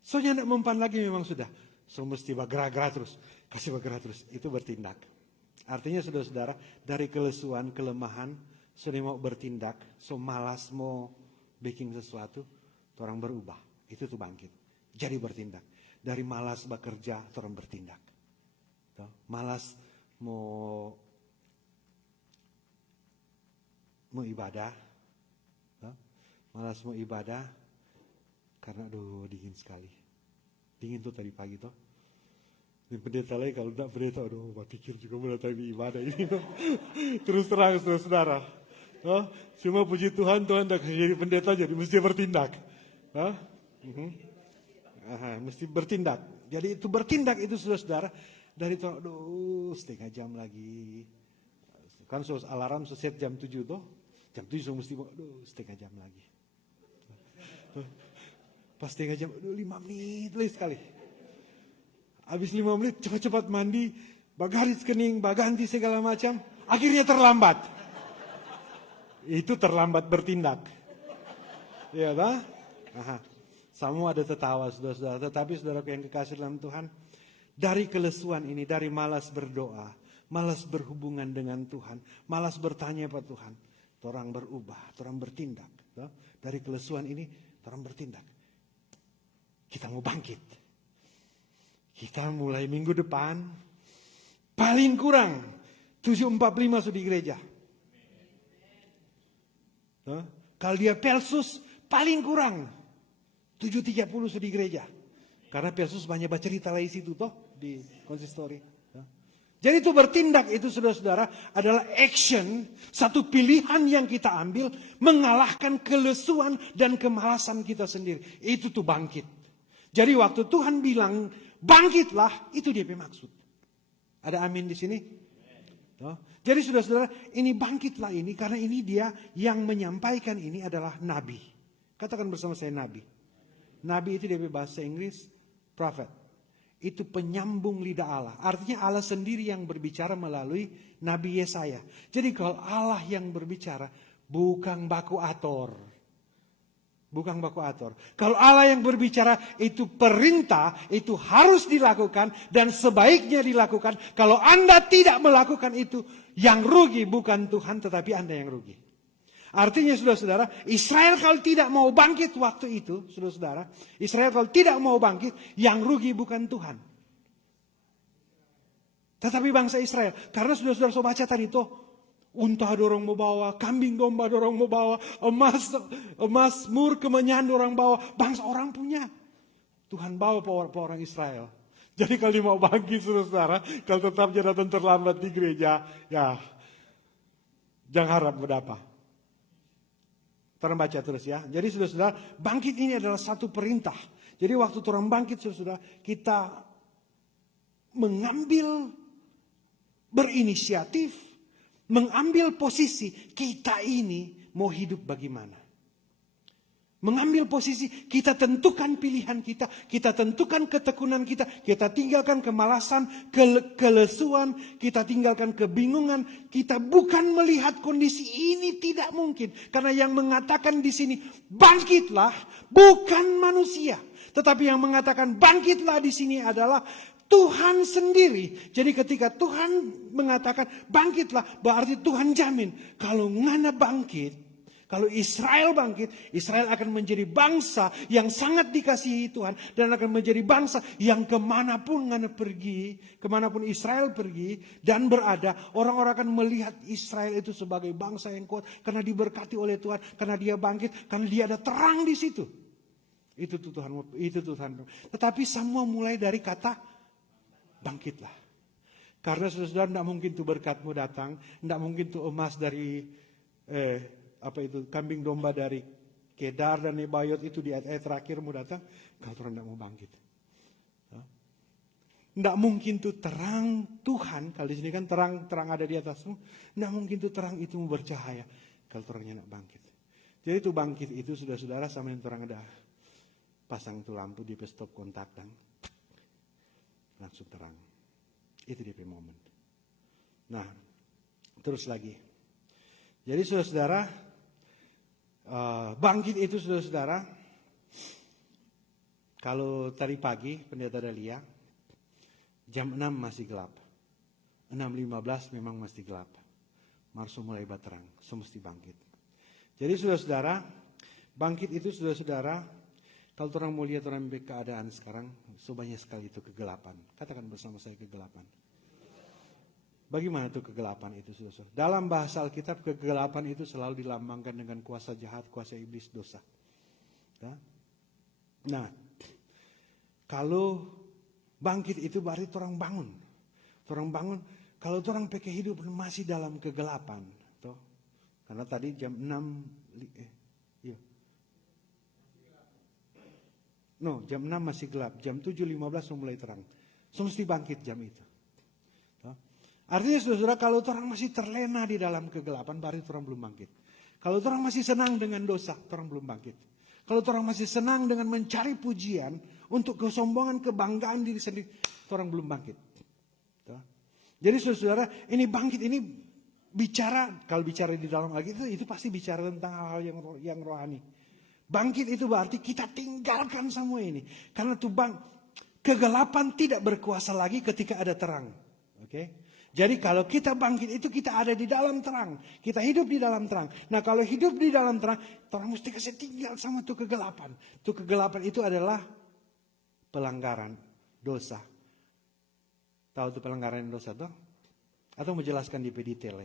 So nyandak mempan lagi memang sudah. So mesti bergerak-gerak terus. Kasih bergerak terus. Itu bertindak. Artinya saudara-saudara, dari kelesuan, kelemahan, sudah mau bertindak, so malas mau bikin sesuatu, orang berubah. Itu tuh bangkit. Jadi bertindak. Dari malas bekerja, orang bertindak. Malas mau ibadah. Malas mau ibadah, karena dingin sekali. Dingin tuh tadi pagi tuh. Dan pendeta lagi kalau tidak pendeta, pikir juga mau datang di ibadah ini. Terus terang saudara. Cuma puji Tuhan tak jadi pendeta jadi mesti bertindak. Mesti bertindak. Jadi itu bertindak itu saudara. Dari setengah jam lagi. Kan alarm set jam 7 tuh. Jam 7 mesti setengah jam lagi. Pas setengah jam, 5 menit lagi sekali. Habis 5 menit cepat-cepat mandi, bagaris kening, baganti segala macam. Akhirnya terlambat. Itu terlambat bertindak. Ya tak? Semua ada tertawa saudara-saudara. Tetapi saudara yang kekasih dalam Tuhan, dari kelesuan ini, dari malas berdoa, malas berhubungan dengan Tuhan, malas bertanya pada Tuhan, orang berubah, orang bertindak. Dari kelesuan ini, orang bertindak. Kita mau bangkit. Kita mulai minggu depan, paling kurang 7.45 sudah di gereja. Kalau dia Pelsus, paling kurang 7.30 sudah di gereja. Karena Pelsus banyak baca cerita lagi situ toh di konsistori. Jadi itu bertindak itu saudara-saudara adalah action, satu pilihan yang kita ambil mengalahkan kelesuan dan kemalasan kita sendiri. Itu tuh bangkit. Jadi waktu Tuhan bilang bangkitlah, itu dia maksud. Ada amin di sini? Oh. Jadi saudara-saudara, ini bangkitlah ini karena ini dia yang menyampaikan ini adalah nabi. Katakan bersama saya nabi. Nabi itu dari bahasa Inggris prophet. Itu penyambung lidah Allah. Artinya Allah sendiri yang berbicara melalui Nabi Yesaya. Jadi kalau Allah yang berbicara bukan baku ator. Bukan baku ator. Kalau Allah yang berbicara itu perintah, itu harus dilakukan dan sebaiknya dilakukan. Kalau Anda tidak melakukan itu, yang rugi bukan Tuhan tetapi Anda yang rugi. Artinya saudara-saudara, Israel kalau tidak mau bangkit waktu itu, saudara-saudara, Israel kalau tidak mau bangkit, yang rugi bukan Tuhan. Tetapi bangsa Israel, karena saudara-saudara so baca tadi itu, unta dorong mau bawa, kambing domba dorong mau bawa, emas mur kemenyan dorong bawa, bangsa orang punya. Tuhan bawa orang Israel. Jadi kalau dia mau bangkit saudara-saudara, kalau tetap dia datang terlambat di gereja, ya jangan harap berdapat. Orang baca terus ya. Jadi saudara-saudara, bangkit ini adalah satu perintah. Jadi waktu orang bangkit saudara, kita mengambil berinisiatif, mengambil posisi kita ini mau hidup bagaimana. Mengambil posisi, kita tentukan pilihan kita tentukan ketekunan kita tinggalkan kemalasan, kelesuan, kita tinggalkan kebingungan, kita bukan melihat kondisi ini tidak mungkin. Karena yang mengatakan di sini, bangkitlah, bukan manusia. Tetapi yang mengatakan bangkitlah di sini adalah Tuhan sendiri. Jadi ketika Tuhan mengatakan bangkitlah, berarti Tuhan jamin kalau ngana bangkit, kalau Israel bangkit, Israel akan menjadi bangsa yang sangat dikasihi Tuhan. Dan akan menjadi bangsa yang kemanapun ngana pergi, kemanapun Israel pergi dan berada, orang-orang akan melihat Israel itu sebagai bangsa yang kuat. Karena diberkati oleh Tuhan, karena dia bangkit, karena dia ada terang di situ. Itu Tuhan. Tetapi semua mulai dari kata bangkitlah. Karena saudara tidak mungkin tuh berkatmu datang, tidak mungkin tuh emas dari kambing domba dari Kedar dan Nebayot itu di ayat terakhirmu datang, kalau Tuhan tidak mau bangkit. Tidak mungkin tuh terang Tuhan, kalau di sini kan terang ada di atasmu, tidak mungkin tuh terang itu mau bercahaya kalau terangnya tidak bangkit. Jadi itu bangkit itu saudara-saudara sama yang terang ada pasang tuh lampu di stop kontak dan langsung terang. Itu DP momen. Nah, terus lagi. Jadi saudara-saudara, bangkit itu saudara-saudara, kalau tadi pagi pendeta Dalia, jam 6 masih gelap. 6.15 memang masih gelap. Marso mulai baterang, semesti bangkit. Jadi saudara-saudara, bangkit itu saudara-saudara, kalau orang mau lihat orang keadaan sekarang, banyak sekali itu kegelapan. Katakan bersama saya kegelapan. Bagaimana itu kegelapan itu saudara? Dalam bahasa Alkitab kegelapan itu selalu dilambangkan dengan kuasa jahat, kuasa iblis, dosa. Nah, kalau bangkit itu berarti orang bangun. Orang bangun, kalau orang pakai hidup masih dalam kegelapan. Toh? Karena tadi jam 6, jam 6 masih gelap. Jam 7.15 mulai terang. So mesti bangkit jam itu. Artinya saudara, kalau orang masih terlena di dalam kegelapan, berarti orang belum bangkit. Kalau orang masih senang dengan dosa, orang belum bangkit. Kalau orang masih senang dengan mencari pujian untuk kesombongan, kebanggaan diri sendiri, orang belum bangkit. Jadi saudara, ini bangkit ini bicara, kalau bicara di dalam lagi itu pasti bicara tentang hal-hal yang rohani. Bangkit itu berarti kita tinggalkan semua ini. Karena tuh kegelapan tidak berkuasa lagi ketika ada terang. Oke? Jadi kalau kita bangkit itu kita ada di dalam terang. Kita hidup di dalam terang. Nah kalau hidup di dalam terang, orang mesti kasih tinggal sama tuh kegelapan. Tuh kegelapan itu adalah pelanggaran, dosa. Tahu tuh pelanggaran dosa tuh? Atau menjelaskan di detail.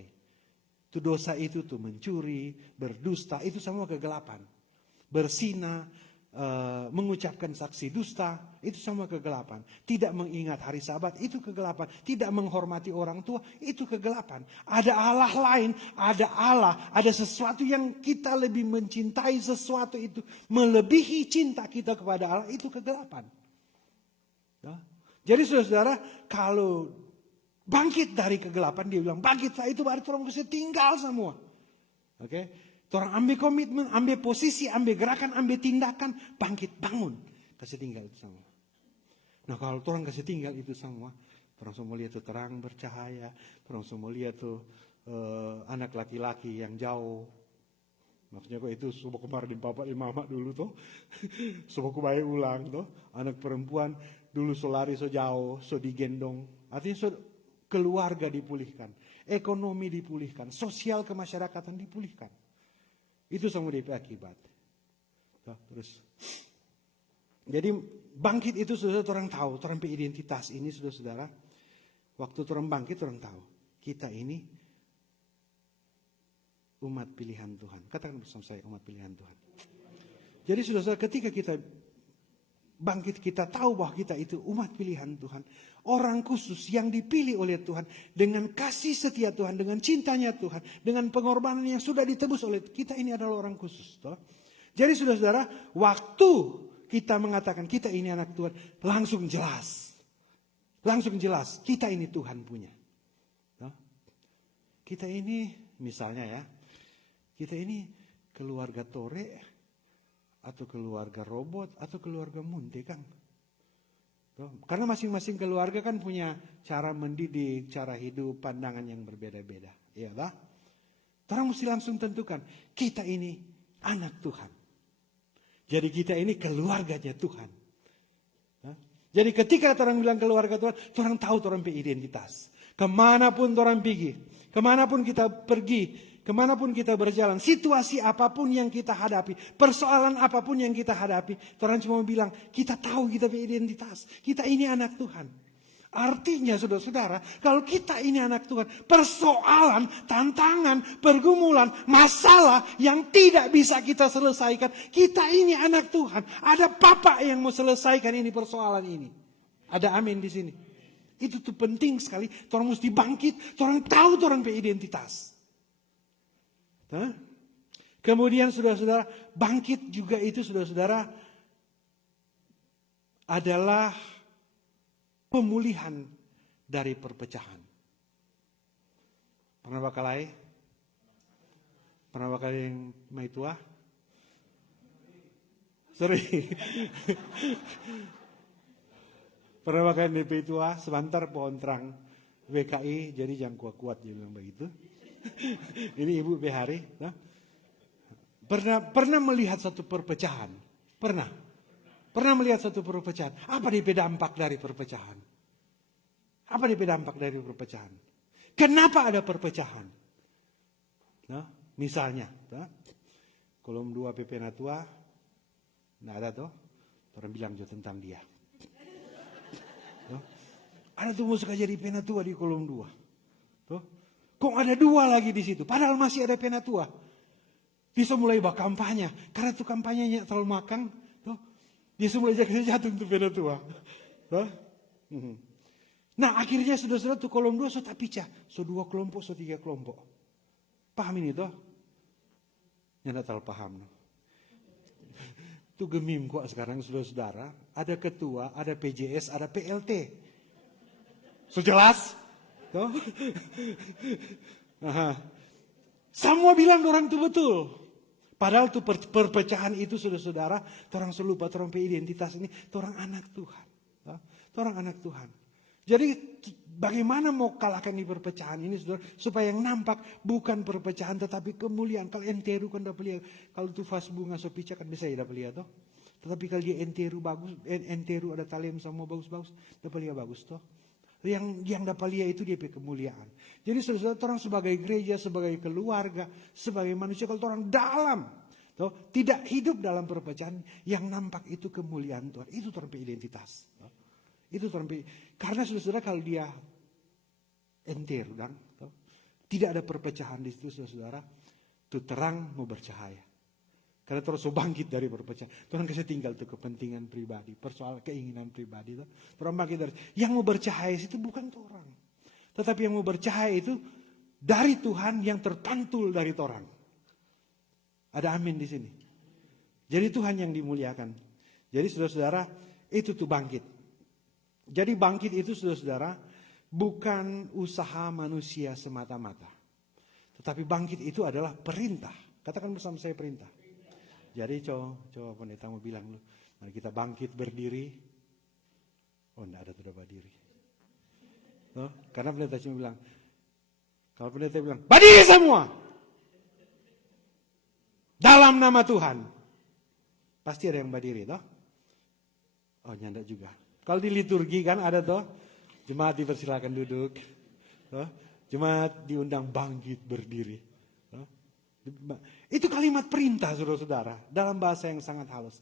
Tuh dosa itu tuh mencuri, berdusta, itu semua kegelapan. Berzina, mengucapkan saksi dusta, itu semua kegelapan. Tidak mengingat hari Sabat, itu kegelapan. Tidak menghormati orang tua, itu kegelapan. Ada Allah lain, ada sesuatu yang kita lebih mencintai sesuatu itu. Melebihi cinta kita kepada Allah, itu kegelapan. Ya. Jadi saudara, kalau bangkit dari kegelapan, dia bilang bangkit, saya itu berarti orang bisa tinggal semua. Oke, orang ambil komitmen, ambil posisi, ambil gerakan, ambil tindakan, bangkit, bangun, kasih tinggal itu semua. Nah kalau orang kasih tinggal itu semua, orang semua lihat tuh terang bercahaya, orang semua lihat tuh anak laki-laki yang jauh. Maksudnya kok itu sebuah kemarin di bapak di mama dulu tuh, sebuah kebaya ulang tuh, anak perempuan dulu so lari so jauh, so digendong, artinya so keluarga dipulihkan, ekonomi dipulihkan, sosial kemasyarakatan dipulihkan. Itu semua DP akibat. Tuh, terus, jadi bangkit itu sudah orang tahu, orang identitas ini sudah saudara. Waktu orang bangkit orang tahu, kita ini umat pilihan Tuhan. Katakan bersama saya, umat pilihan Tuhan. Jadi saudara, ketika kita bangkit, kita tahu bahwa kita itu umat pilihan Tuhan. Orang khusus yang dipilih oleh Tuhan. Dengan kasih setia Tuhan, dengan cintanya Tuhan. Dengan pengorbanan yang sudah ditebus oleh kita, ini adalah orang khusus. Toh? Jadi saudara, waktu kita mengatakan kita ini anak Tuhan, langsung jelas. Langsung jelas, kita ini Tuhan punya. Toh? Kita ini, misalnya ya, kita ini keluarga Tore, atau keluarga robot, atau keluarga Munte, Kang. Karena masing-masing keluarga kan punya cara mendidik, cara hidup, pandangan yang berbeda-beda. Ya lah. Orang mesti langsung tentukan, kita ini anak Tuhan. Jadi kita ini keluarganya Tuhan. Jadi ketika orang bilang keluarga Tuhan, orang tahu orang punya identitas. Kemanapun orang pergi, kemanapun kita pergi, kemanapun kita berjalan, situasi apapun yang kita hadapi, persoalan apapun yang kita hadapi, Tuhan cuma bilang, kita tahu kita punya identitas, kita ini anak Tuhan. Artinya saudara-saudara, kalau kita ini anak Tuhan, persoalan, tantangan, pergumulan, masalah yang tidak bisa kita selesaikan, kita ini anak Tuhan. Ada Papa yang mau selesaikan ini persoalan ini. Ada amin di sini. Itu tuh penting sekali, orang mesti bangkit, orang tahu orang punya identitas. Kemudian saudara-saudara, bangkit juga itu saudara-saudara adalah pemulihan dari perpecahan. Pernah bakalai? Pernah bakalai yang mai tua? Sorry. Pernah bakalai DP tua? Sebentar pohon terang WKI, jadi jangan kuat-kuat dia bilang begitu. Ini Ibu Behari. Pernah melihat satu perpecahan? Pernah melihat satu perpecahan? Apa DP dampak dari perpecahan? Apa DP dampak dari perpecahan? Kenapa ada perpecahan? Misalnya, kolom 2 PP Natua, nggak ada toh? Orang bilang juga tentang dia. Ada tuh musuh jadi Penatua di kolom 2. Tuh. Kok ada 2 lagi di situ? Padahal masih ada Penatua. Bisa mulai kampanye. Karena tuh kampanyenya terlalu makang. Tuh. Dia mulai jatuh untuk Penatua. Tuh. Nah akhirnya saudara-saudara tuh kolom 2 so tak pecah. So 2 kelompok, so 3 kelompok. Paham ini toh? Yang tak paham. Itu gemim kok sekarang saudara-saudara. Ada ketua, ada PJS, ada PLT. So jelas? Tuh. Semua bilang orang itu betul. Padahal tuh perpecahan itu saudara-saudara, orang selupa, orang identitas ini, orang anak Tuhan. Orang anak Tuhan. Jadi bagaimana mau kalahkan di perpecahan ini saudara, supaya yang nampak bukan perpecahan tetapi kemuliaan. Kalau enteru kan dapat lihat, kalau tuh vas bunga sopica kan bisa ya dapat lihat toh. Tetapi kalau dia enteru bagus, enteru ada talem semua bagus-bagus, dapat lihat bagus toh. Yang dapat lihat itu dia kemuliaan. Jadi saudara, orang sebagai gereja, sebagai keluarga, sebagai manusia, kalau orang dalam, toh, tidak hidup dalam perpecahan, yang nampak itu kemuliaan Tuhan. Itu orang identitas. Toh. Itu orang karena saudara kalau dia enter, toh, tidak ada perpecahan di situ saudara, itu terang mau bercahaya. Karena terus bangkit dari perpecahan. Tuhan kasih tinggal tuh kepentingan pribadi, persoalan keinginan pribadi. Tuhan bangkit dari yang mau bercahaya itu bukan orang. Tetapi yang mau bercahaya itu dari Tuhan yang terpantul dari orang. Ada amin di sini. Jadi Tuhan yang dimuliakan. Jadi saudara-saudara itu tuh bangkit. Jadi bangkit itu saudara-saudara bukan usaha manusia semata-mata. Tetapi bangkit itu adalah perintah. Katakan bersama saya perintah. Jadi coba pendeta mau bilang lu, mari kita bangkit berdiri. Oh, enggak ada tidak berdiri. Karena pendeta cuma bilang, kalau pendeta bilang, berdiri semua dalam nama Tuhan, pasti ada yang berdiri, toh? Oh, nyanda juga. Kalau di liturgi kan ada toh, jemaat dipersilakan duduk, toh? Jemaat diundang bangkit berdiri. Toh? Itu kalimat perintah, saudara-saudara, dalam bahasa yang sangat halus.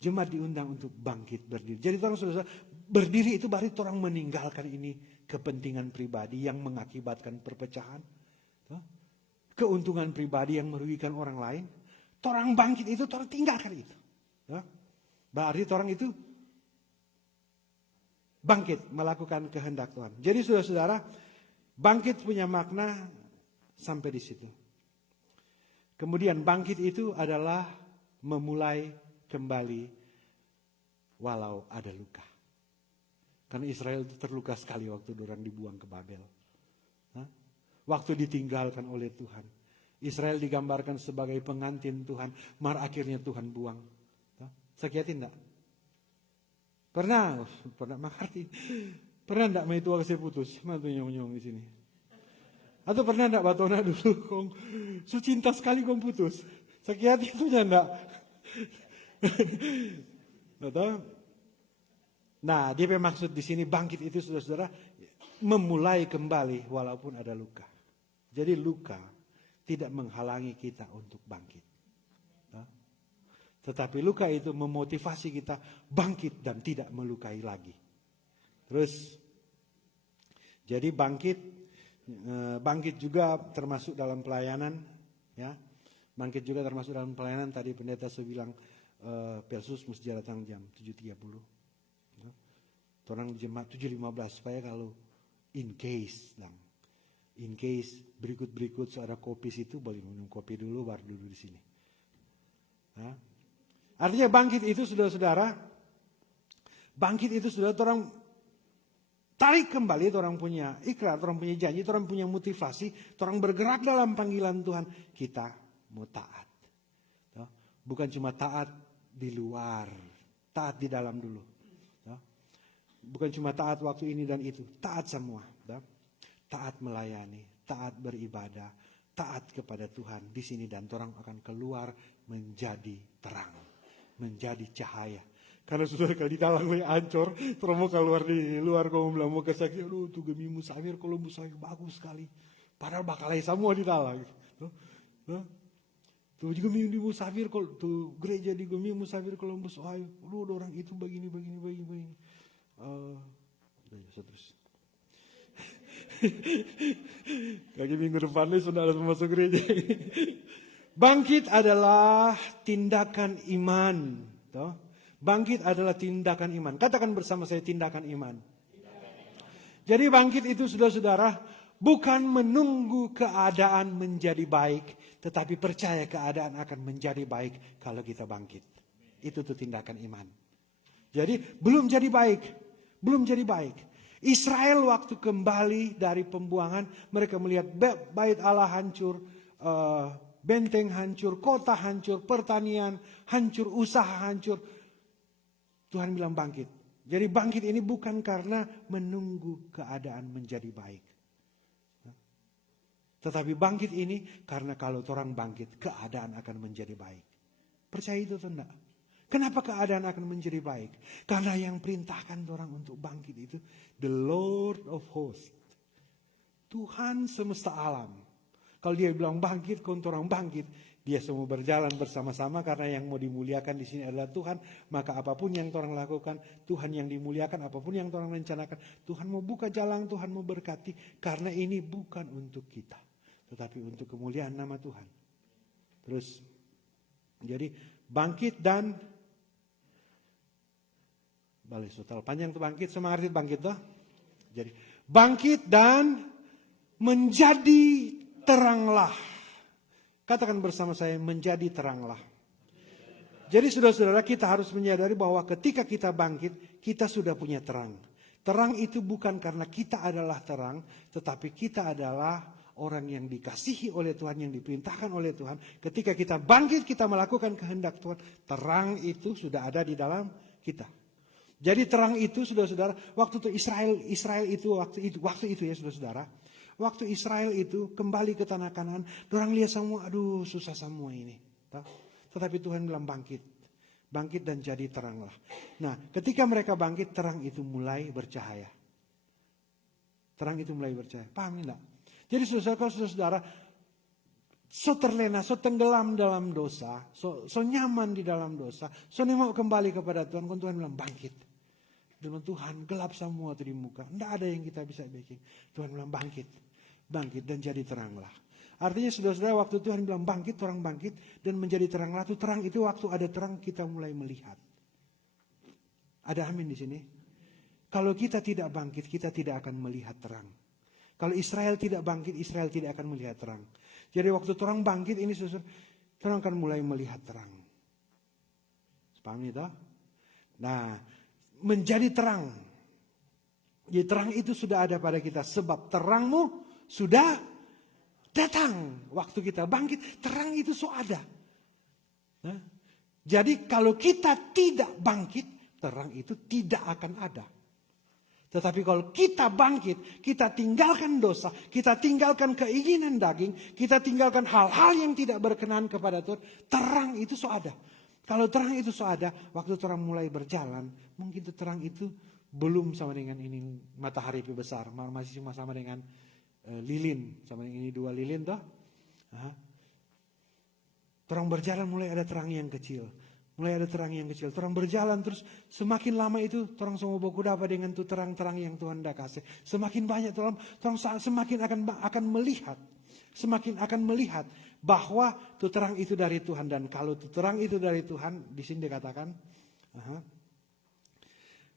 Jemaat diundang untuk bangkit berdiri. Jadi orang saudara berdiri itu berarti orang meninggalkan ini kepentingan pribadi yang mengakibatkan perpecahan, keuntungan pribadi yang merugikan orang lain. Orang bangkit itu orang tinggalkan itu. Berarti orang itu bangkit melakukan kehendak Tuhan. Jadi saudara-saudara, bangkit punya makna sampai di situ. Kemudian bangkit itu adalah memulai kembali walau ada luka. Karena Israel itu terluka sekali waktu orang dibuang ke Babel. Waktu ditinggalkan oleh Tuhan. Israel digambarkan sebagai pengantin Tuhan, akhirnya Tuhan buang. Sakit enggak? Pernah mengerti. Pernah enggak main tua saya putus? Mantu nyong-nyong di sini. Atau pernah enggak batona dulu kong cinta sekali kong putus. Sakit itu enggak? Nah, dia maksud di sini bangkit itu saudara-saudara memulai kembali walaupun ada luka. Jadi luka tidak menghalangi kita untuk bangkit. Tetapi luka itu memotivasi kita bangkit dan tidak melukai lagi. Terus, jadi bangkit juga termasuk dalam pelayanan, ya. Bangkit juga termasuk dalam pelayanan. Tadi pendeta saya bilang Persus mesti datang jam 7.30. Orang jemaat 7.15 supaya kalau in case berikut ada kopi situ boleh minum kopi dulu baru duduk di sini. Artinya bangkit itu saudara-saudara, orang tarik kembali, orang punya ikrar, orang punya janji, orang punya motivasi, orang bergerak dalam panggilan Tuhan. Kita mau taat. Bukan cuma taat di luar, taat di dalam dulu. Bukan cuma taat waktu ini dan itu, taat semua. Taat melayani, taat beribadah, taat kepada Tuhan di sini dan orang akan keluar menjadi terang, menjadi cahaya. Karena saudara kalau di dalam lagi ancor, terus mau keluar di luar kamu bilang mau kesaksian, aduh tuh gemi musafir kalau musafir bagus sekali, padahal bakalai semua di dalam. Tuh juga di musafir kalau tuh gereja di gemi musafir Columbus Ohio, lu orang itu begini. Terus. Kaki minggu depan ini sudah harus masuk gereja. Bangkit adalah tindakan iman. Bangkit adalah tindakan iman. Katakan bersama saya tindakan iman. Jadi bangkit itu saudara-saudara bukan menunggu keadaan menjadi baik, tetapi percaya keadaan akan menjadi baik kalau kita bangkit. Itu tuh tindakan iman. Jadi belum jadi baik. Israel waktu kembali dari pembuangan, mereka melihat bait Allah hancur, benteng hancur, kota hancur, pertanian hancur, usaha hancur. Tuhan bilang bangkit. Jadi bangkit ini bukan karena menunggu keadaan menjadi baik. Tetapi bangkit ini karena kalau orang bangkit, keadaan akan menjadi baik. Percaya itu atau enggak? Kenapa keadaan akan menjadi baik? Karena yang perintahkan orang untuk bangkit itu the Lord of Hosts. Tuhan semesta alam. Kalau dia bilang bangkit, kalau orang bangkit, dia semua berjalan bersama-sama karena yang mau dimuliakan di sini adalah Tuhan. Maka apapun yang orang lakukan, Tuhan yang dimuliakan, apapun yang orang rencanakan, Tuhan mau buka jalan, Tuhan mau berkati. Karena ini bukan untuk kita, tetapi untuk kemuliaan nama Tuhan. Terus, jadi bangkit dan balik total panjang tuh bangkit, sama arti bangkit tuh. Jadi bangkit dan menjadi teranglah. Katakan bersama saya, menjadi teranglah. Jadi saudara-saudara, kita harus menyadari bahwa ketika kita bangkit, kita sudah punya terang. Terang itu bukan karena kita adalah terang, tetapi kita adalah orang yang dikasihi oleh Tuhan, yang diperintahkan oleh Tuhan. Ketika kita bangkit, kita melakukan kehendak Tuhan, terang itu sudah ada di dalam kita. Jadi terang itu, saudara-saudara, waktu itu Israel itu waktu itu ya saudara-saudara, waktu Israel itu kembali ke tanah Kanaan, orang lihat semua, aduh susah semua ini. Tetapi Tuhan bilang bangkit dan jadi teranglah. Nah, ketika mereka bangkit, terang itu mulai bercahaya. Terang itu mulai bercahaya. Paham enggak? Jadi saudara-saudara, so terlena, so tenggelam dalam dosa, so nyaman di dalam dosa, so mau kembali kepada Tuhan, kan Tuhan bilang bangkit. Dengan Tuhan gelap semua itu di muka. Tidak ada yang kita bisa bikin. Tuhan bilang bangkit dan jadi teranglah. Artinya saudara-saudara, waktu Tuhan bilang bangkit, orang bangkit dan menjadi teranglah. Itu terang itu waktu ada terang kita mulai melihat. Ada amin di sini. Kalau kita tidak bangkit, kita tidak akan melihat terang. Kalau Israel tidak bangkit, Israel tidak akan melihat terang. Jadi waktu orang bangkit ini saudara, orang akan mulai melihat terang. Paham itu? Nah, menjadi terang. Jadi terang itu sudah ada pada kita. Sebab terangmu sudah datang. Waktu kita bangkit, terang itu so ada. Nah, jadi kalau kita tidak bangkit, terang itu tidak akan ada. Tetapi kalau kita bangkit, kita tinggalkan dosa, kita tinggalkan keinginan daging, kita tinggalkan hal-hal yang tidak berkenan kepada Tuhan, terang itu so ada. Kalau terang itu so ada, waktu terang mulai berjalan, mungkin terang itu belum sama dengan ini matahari besar, masih cuma sama dengan lilin, sama yang ini 2 lilin toh. Terang berjalan mulai ada terang yang kecil. Terang berjalan terus semakin lama itu terang semua boku dapat dengan tuh terang-terang yang Tuhan dah kasih. Semakin banyak terang semakin akan melihat bahwa tuh terang itu dari Tuhan. Dan kalau tuh terang itu dari Tuhan, di sini dikatakan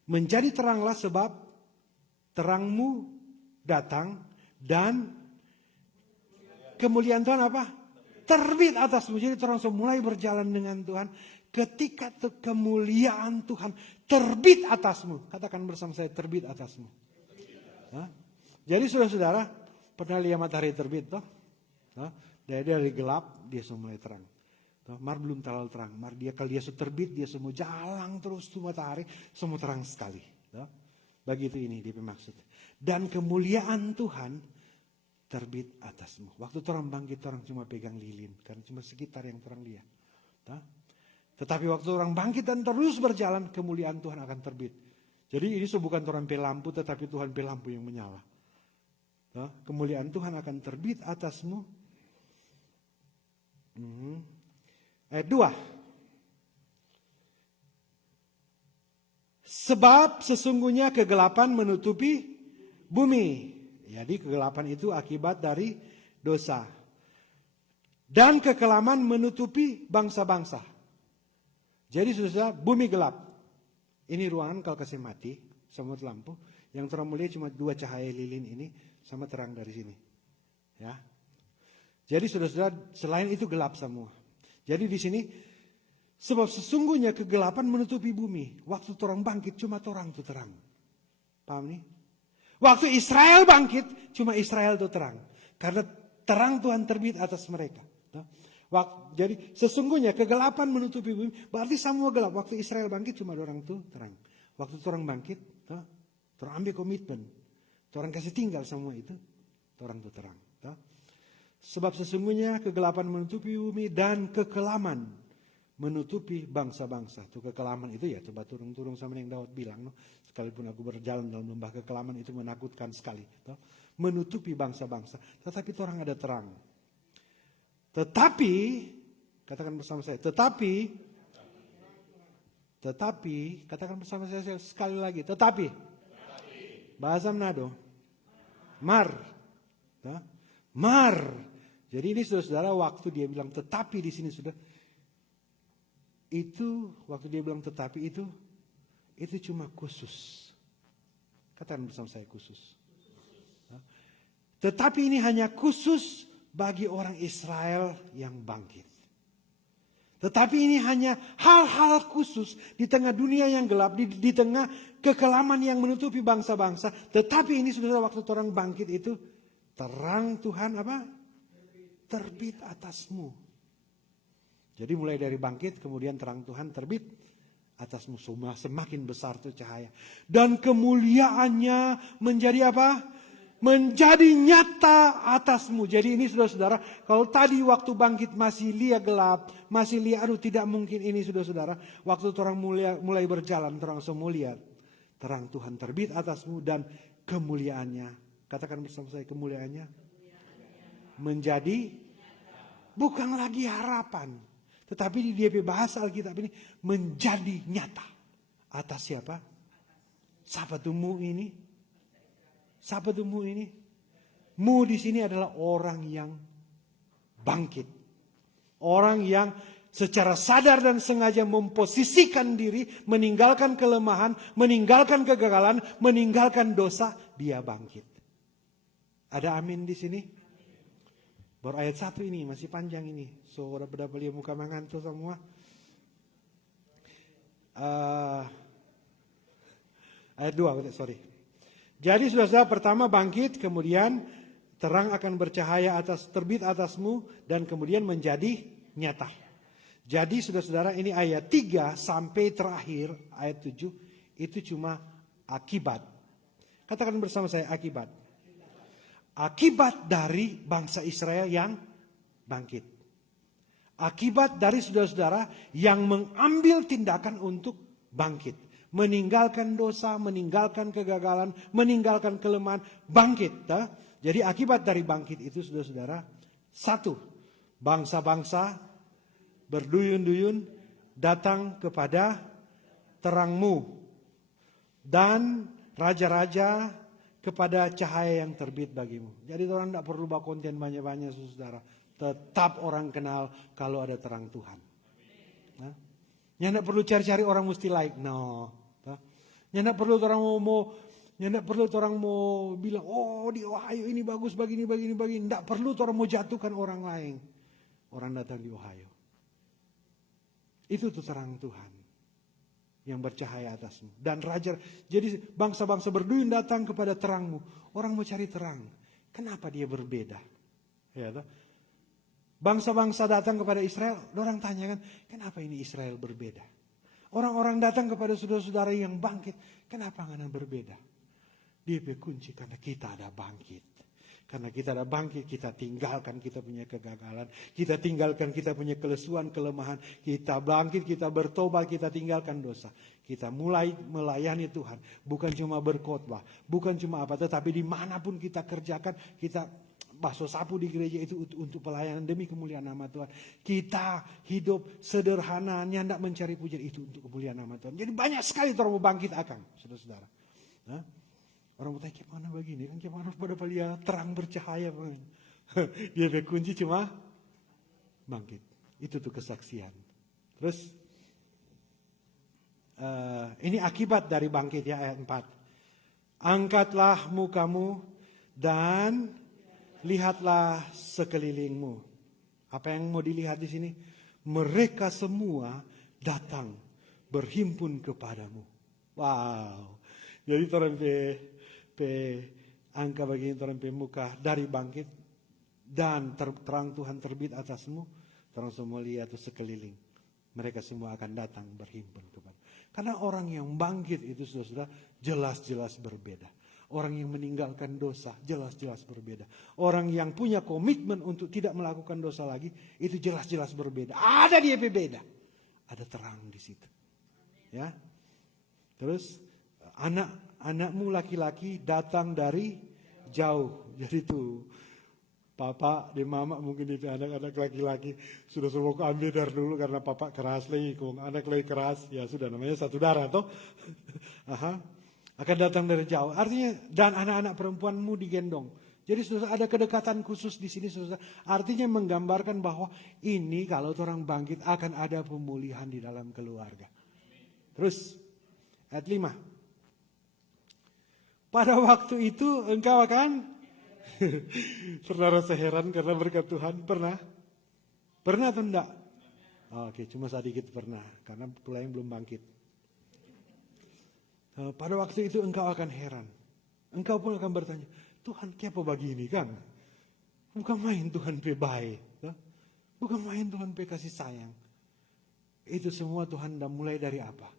menjadi teranglah sebab terangmu datang dan kemuliaan Tuhan apa? Terbit atasmu. Jadi orang mulai berjalan dengan Tuhan. Ketika kemuliaan Tuhan terbit atasmu. Katakan bersama saya, terbit atasmu. Jadi saudara-saudara, pernah lihat matahari terbit toh? Dari gelap dia semua mulai terang. Mar belum terlalu terang. Kalau dia terbit dia semua jalan terus tuh matahari, semua terang sekali. Begitu ini dia maksud. Dan kemuliaan Tuhan terbit atasmu. Waktu orang bangkit orang cuma pegang lilin, karena cuma sekitar yang orang lihat. Tetapi waktu orang bangkit dan terus berjalan, kemuliaan Tuhan akan terbit. Jadi ini bukan orang pelampu, tetapi Tuhan pelampu yang menyala. Kemuliaan Tuhan akan terbit atasmu. Ayat 2. Sebab sesungguhnya kegelapan menutupi bumi. Jadi kegelapan itu akibat dari dosa. Dan kekelaman menutupi bangsa-bangsa. Jadi saudara, bumi gelap. Ini ruangan kalau kasih mati, semut lampu. Yang terang mulia cuma 2 cahaya lilin ini sama terang dari sini. Ya. Jadi saudara-saudara, selain itu gelap semua. Jadi di sini, sebab sesungguhnya kegelapan menutupi bumi. Waktu orang bangkit cuma orang itu terang. Paham nih? Waktu Israel bangkit, cuma Israel itu terang. Karena terang Tuhan terbit atas mereka. Jadi sesungguhnya kegelapan menutupi bumi, berarti semua gelap. Waktu Israel bangkit cuma orang itu terang. Waktu orang bangkit, orang ambil komitmen. Orang kasih tinggal semua itu, orang itu terang. Sebab sesungguhnya kegelapan menutupi bumi dan kekelaman menutupi bangsa-bangsa. Itu kekelaman itu ya, coba turung-turung sama yang Daud bilang. Sekalipun aku berjalan dalam lembah kekelaman itu menakutkan sekali. Menutupi bangsa-bangsa. Tetapi orang ada terang. Tetapi, katakan bersama saya, tetapi, katakan bersama saya sekali lagi, tetapi. Bahasa Manado. Mar. Jadi ini saudara-saudara, waktu dia bilang tetapi di sini sudah. Itu, waktu dia bilang tetapi itu cuma khusus. Katakan bersama saya khusus. Tetapi ini hanya khusus bagi orang Israel yang bangkit. Tetapi ini hanya hal-hal khusus di tengah dunia yang gelap, di tengah kekelaman yang menutupi bangsa-bangsa. Tetapi ini sudah waktu orang bangkit itu, terang Tuhan apa? Terbit atasmu. Jadi mulai dari bangkit, kemudian terang Tuhan terbit atasmu. Semakin besar tuh cahaya. Dan kemuliaannya menjadi apa? Menjadi nyata atasmu. Jadi ini saudara-saudara, kalau tadi waktu bangkit masih lihat gelap, masih lihat, aduh tidak mungkin ini saudara-saudara. Waktu orang mulai berjalan, orang semua lihat. Terang Tuhan terbit atasmu dan kemuliaannya. Katakan bersama saya, kemuliaannya menjadi bukan lagi harapan. Tetapi di DP bahasa Alkitab ini menjadi nyata. Atas siapa? Siapa tuh mu ini? Siapa tuh mu ini? Mu di sini adalah orang yang bangkit. Orang yang secara sadar dan sengaja memposisikan diri, meninggalkan kelemahan, meninggalkan kegagalan, meninggalkan dosa, dia bangkit. Ada amin di sini? Baru ayat 1 ini masih panjang ini. So udah beli muka manganto semua. Ayat 2, sorry. Jadi saudara-saudara, pertama bangkit, kemudian terang akan bercahaya terbit atasmu, dan kemudian menjadi nyata. Jadi saudara-saudara, ini ayat 3 sampai terakhir ayat 7 itu cuma akibat. Katakan bersama saya, akibat. Akibat dari bangsa Israel yang bangkit. Akibat dari saudara-saudara yang mengambil tindakan untuk bangkit. Meninggalkan dosa, meninggalkan kegagalan, meninggalkan kelemahan, bangkit. Jadi akibat dari bangkit itu saudara-saudara, satu, bangsa-bangsa berduyun-duyun datang kepada terangmu. Dan raja-raja kepada cahaya yang terbit bagimu. Jadi orang tidak perlu bawa konten banyak-banyak saudara. Tetap orang kenal kalau ada terang Tuhan. Nah, yang tidak perlu cari-cari orang mesti like. No. Yang tidak perlu orang mau bilang, oh di Ohio ini bagus begini. Tidak perlu orang mau jatuhkan orang lain. Orang datang di Ohio. Itu tuh terang Tuhan yang bercahaya atasmu. Dan raja, jadi bangsa-bangsa berduyun datang kepada terangmu. Orang mau cari terang. Kenapa dia berbeda? Ya, bangsa-bangsa datang kepada Israel, orang tanyakan, kenapa ini Israel berbeda? Orang-orang datang kepada saudara-saudara yang bangkit, kenapa nggak berbeda? Dia berkunci karena kita ada bangkit. Karena kita ada bangkit, kita tinggalkan kita punya kegagalan. Kita tinggalkan kita punya kelesuan, kelemahan. Kita bangkit, kita bertobat, kita tinggalkan dosa. Kita mulai melayani Tuhan. Bukan cuma berkhotbah, bukan cuma apa, tetapi dimanapun kita kerjakan, kita basuh sapu di gereja itu untuk pelayanan demi kemuliaan nama Tuhan. Kita hidup sederhananya, tidak mencari pujian, itu untuk kemuliaan nama Tuhan. Jadi banyak sekali orang mau bangkit akan, saudara-saudara. Nah, orang mau tanya, gimana begini? Kan gimana pada dia terang bercahaya. Dia berkunci cuma bangkit. Itu tuh kesaksian. Terus, ini akibat dari bangkit ya, ayat 4. Angkatlah mukamu dan lihatlah sekelilingmu. Apa yang mau dilihat di sini? Mereka semua datang berhimpun kepadamu. Wow. Jadi orang pe angka begini, orang pe muka dari bangkit dan terang Tuhan terbit atasmu. Terang semua lihat itu sekeliling. Mereka semua akan datang berhimpun kepada. Karena orang yang bangkit itu sudah jelas-jelas berbeda. Orang yang meninggalkan dosa jelas-jelas berbeda. Orang yang punya komitmen untuk tidak melakukan dosa lagi, itu jelas-jelas berbeda. Ada dia berbeda. Ada terang di situ. Ya. Terus anakmu laki-laki datang dari jauh. Jadi tuh papa dan mama mungkin itu anak-anak laki-laki sudah semua ambil dari dulu karena papa keras lagi, anak lagi keras, ya sudah namanya satu darah toh. Aha. Akan datang dari jauh. Artinya, dan anak-anak perempuanmu digendong. Jadi sudah ada kedekatan khusus di sini. Sudah. Artinya menggambarkan bahwa ini kalau orang bangkit akan ada pemulihan di dalam keluarga. Terus, ayat 5. Pada waktu itu engkau akan pernah rasa heran karena berkat Tuhan? Pernah? Pernah atau enggak? Oke, cuma sedikit pernah, karena pula yang belum bangkit. Pada waktu itu engkau akan heran. Engkau pun akan bertanya, Tuhan kenapa begini kan? Bukan main Tuhan pe baik. Bukan main Tuhan pe kasih sayang. Itu semua Tuhan dah mulai dari apa?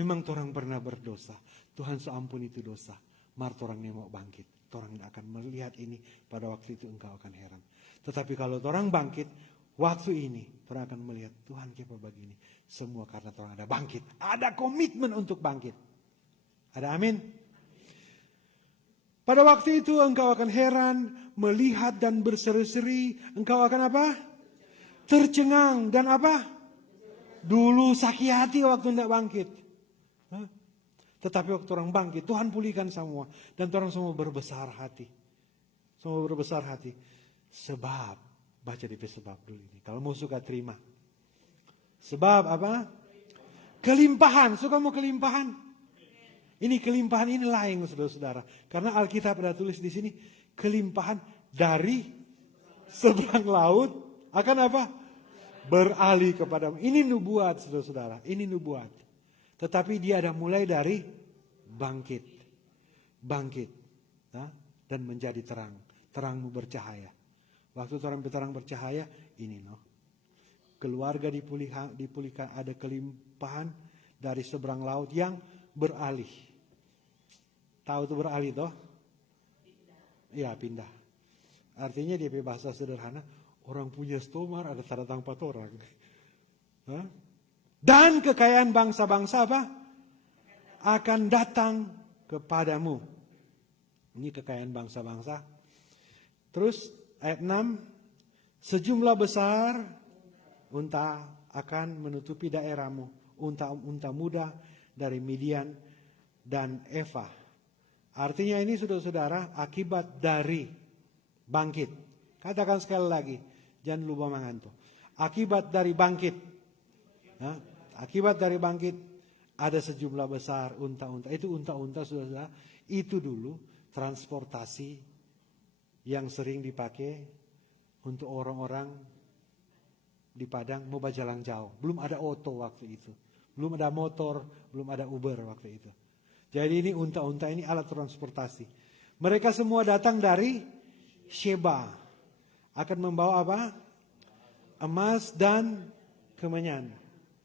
Memang orang pernah berdosa. Tuhan seampun itu dosa. Mar orang yang mau bangkit. Orang akan melihat ini pada waktu itu engkau akan heran. Tetapi kalau orang bangkit, waktu ini orang akan melihat Tuhan kenapa begini. Semua karena orang ada bangkit. Ada komitmen untuk bangkit. Ada amin? Pada waktu itu engkau akan heran, melihat dan berseri-seri. Engkau akan apa? Tercengang dan apa? Dulu sakit hati waktu tidak bangkit. Tetapi waktu orang bangkit, Tuhan pulihkan semua. Dan orang semua berbesar hati. Semua berbesar hati. Sebab, baca di sebab dulu ini. Kalau mau suka terima. Sebab apa? Kelimpahan. Suka mau kelimpahan? Ini kelimpahan ini lain saudara-saudara. Karena Alkitab ada tulis di sini. Kelimpahan dari seberang laut. Akan apa? Beralih kepadamu. Ini nubuat saudara-saudara. Ini nubuat. Tetapi dia ada mulai dari bangkit. Bangkit. Dan menjadi terang. Terangmu bercahaya. Waktu terang bercahaya. Ini keluarga dipulihkan. Ada kelimpahan dari seberang laut yang beralih. Tahu itu beralih toh? Iya, pindah. Artinya dia bahasa sederhana, orang punya stomar ada tanda tangan 4 orang. Dan kekayaan bangsa-bangsa apa? Akan datang kepadamu. Ini kekayaan bangsa-bangsa. Terus ayat 6, sejumlah besar unta akan menutupi daerahmu. Unta muda dari Midian dan Eva. Artinya ini saudara-saudara akibat dari bangkit. Katakan sekali lagi, jangan lupa mengantuk. Akibat dari bangkit. Akibat dari bangkit ada sejumlah besar unta-unta. Itu unta-unta saudara-saudara. Itu dulu transportasi yang sering dipakai untuk orang-orang di Padang mau berjalan jauh. Belum ada oto waktu itu. Belum ada motor, belum ada Uber waktu itu. Jadi ini unta-unta ini alat transportasi. Mereka semua datang dari Sheba. Akan membawa apa? Emas dan kemenyan.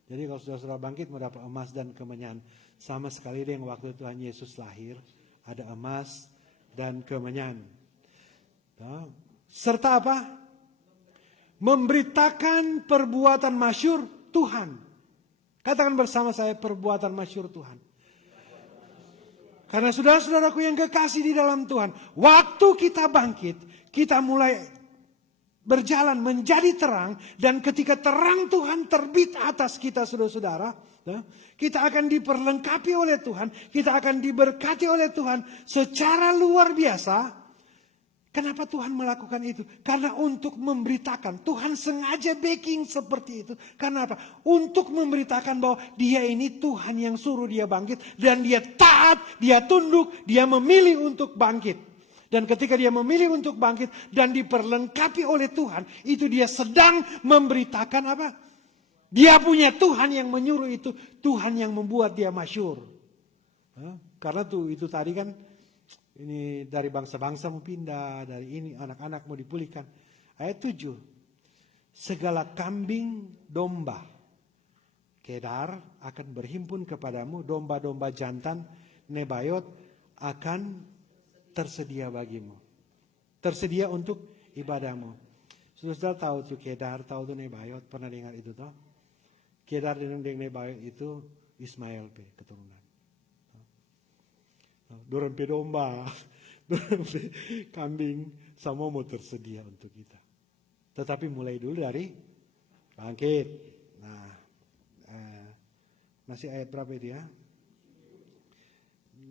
Jadi kalau saudara bangkit mau dapat emas dan kemenyan. Sama sekali dengan waktu Tuhan Yesus lahir. Ada emas dan kemenyan. Serta apa? Memberitakan perbuatan masyhur Tuhan. Katakan bersama saya perbuatan masyhur Tuhan. Karena saudara-saudaraku yang kekasih di dalam Tuhan. Waktu kita bangkit, kita mulai berjalan menjadi terang. Dan ketika terang Tuhan terbit atas kita saudara-saudara. Kita akan diperlengkapi oleh Tuhan. Kita akan diberkati oleh Tuhan secara luar biasa. Kenapa Tuhan melakukan itu? Karena untuk memberitakan. Tuhan sengaja backing seperti itu. Karena apa? Untuk memberitakan bahwa dia ini Tuhan yang suruh dia bangkit. Dan dia taat, dia tunduk, dia memilih untuk bangkit. Dan ketika dia memilih untuk bangkit dan diperlengkapi oleh Tuhan. Itu dia sedang memberitakan apa? Dia punya Tuhan yang menyuruh itu. Tuhan yang membuat dia masyhur. Karena itu tadi kan. Ini dari bangsa-bangsa mau pindah, dari ini anak-anak mau dipulihkan. Ayat 7. Segala kambing domba Kedar akan berhimpun kepadamu, domba-domba jantan Nebayot akan tersedia bagimu. Tersedia untuk ibadahmu. Sudah tahu tuh Kedar, tahu tuh Nebayot, pernah dengar itu toh? Kedar dan Nebayot itu Ismail keturunan. Dorong domba, dorong kambing, semua mau tersedia untuk kita. Tetapi mulai dulu dari bangkit. Nah, masih ayat berapa itu ya?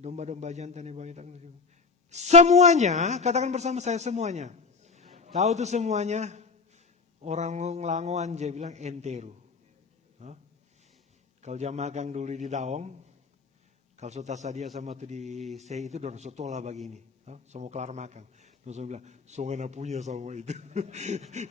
Domba-domba jantan yang bangkit. Semuanya, katakan bersama saya semuanya. Tahu tuh semuanya? Orang Langoan dia bilang enteru. Kalau jam magang dulu di Daong. Kalau sudah sadia sama tu di sei itu dorang sotola begini, semua kelar makan. Langsung bilang, Songena punya semua itu.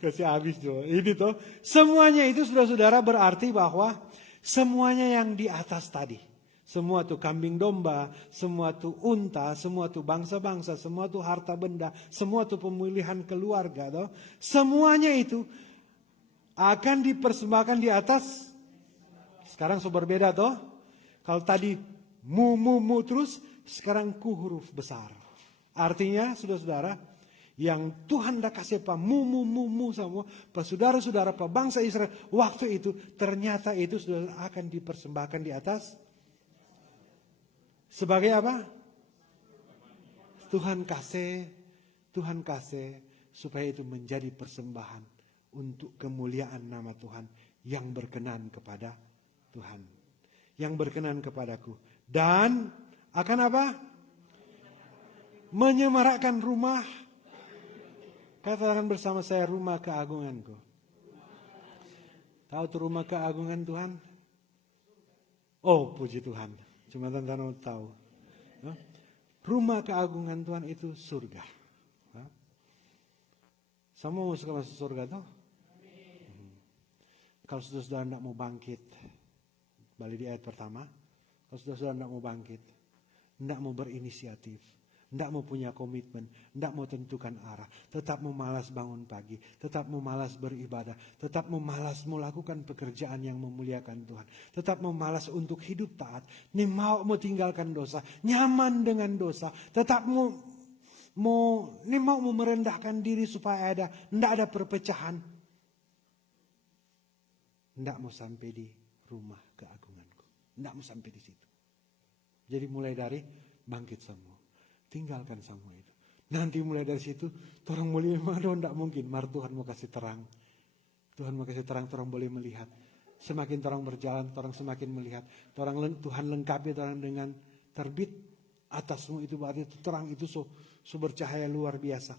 Kasih habis tuh. Ini tuh, semuanya itu saudara-saudara berarti bahwa semuanya yang di atas tadi. Semua tuh kambing domba, semua tuh unta, semua tuh bangsa-bangsa, semua tuh harta benda, semua tuh pemulihan keluarga. Tuh. Semuanya itu akan dipersembahkan di atas. Sekarang so berbeda toh. Kalau tadi mu terus, sekarang ku huruf besar. Artinya saudara-saudara, yang Tuhan dah kasih apa mu semua, pas saudara-saudara, pas bangsa Israel, waktu itu ternyata itu sudah akan dipersembahkan di atas. Sebagai apa? Tuhan kasih supaya itu menjadi persembahan untuk kemuliaan nama Tuhan yang berkenan kepada Tuhan. Yang berkenan kepadaku. Dan akan apa? Menyemarakkan rumah. Katakan bersama saya, rumah keagunganku. Tahu tuh rumah keagungan Tuhan? Oh, puji Tuhan. Cuma tantangan tahu. Rumah keagungan Tuhan itu surga. Semua mau suka masuk surga tuh? Kalau saudara tidak mau bangkit, balik di ayat pertama. Kalau saudara tidak mau bangkit, tidak mau berinisiatif, tidak mau punya komitmen, tidak mau tentukan arah, tetap mau malas bangun pagi, tetap mau malas beribadah, tetap mau malas melakukan pekerjaan yang memuliakan Tuhan, tetap mau malas untuk hidup taat, mau tinggalkan dosa, nyaman dengan dosa, tetap mau merendahkan diri supaya tidak ada perpecahan, tidak mau sampai di rumah keagunganku, tidak mau sampai di situ. Jadi mulai dari bangkit semua. Tinggalkan semua itu. Nanti mulai dari situ, orang mulia mana tidak mungkin. Mar Tuhan mau kasih terang. Tuhan mau kasih terang, orang boleh melihat. Semakin orang berjalan, orang semakin melihat. Tuhan lengkapi orang dengan terbit atasmu itu berarti itu terang itu so bercahaya luar biasa.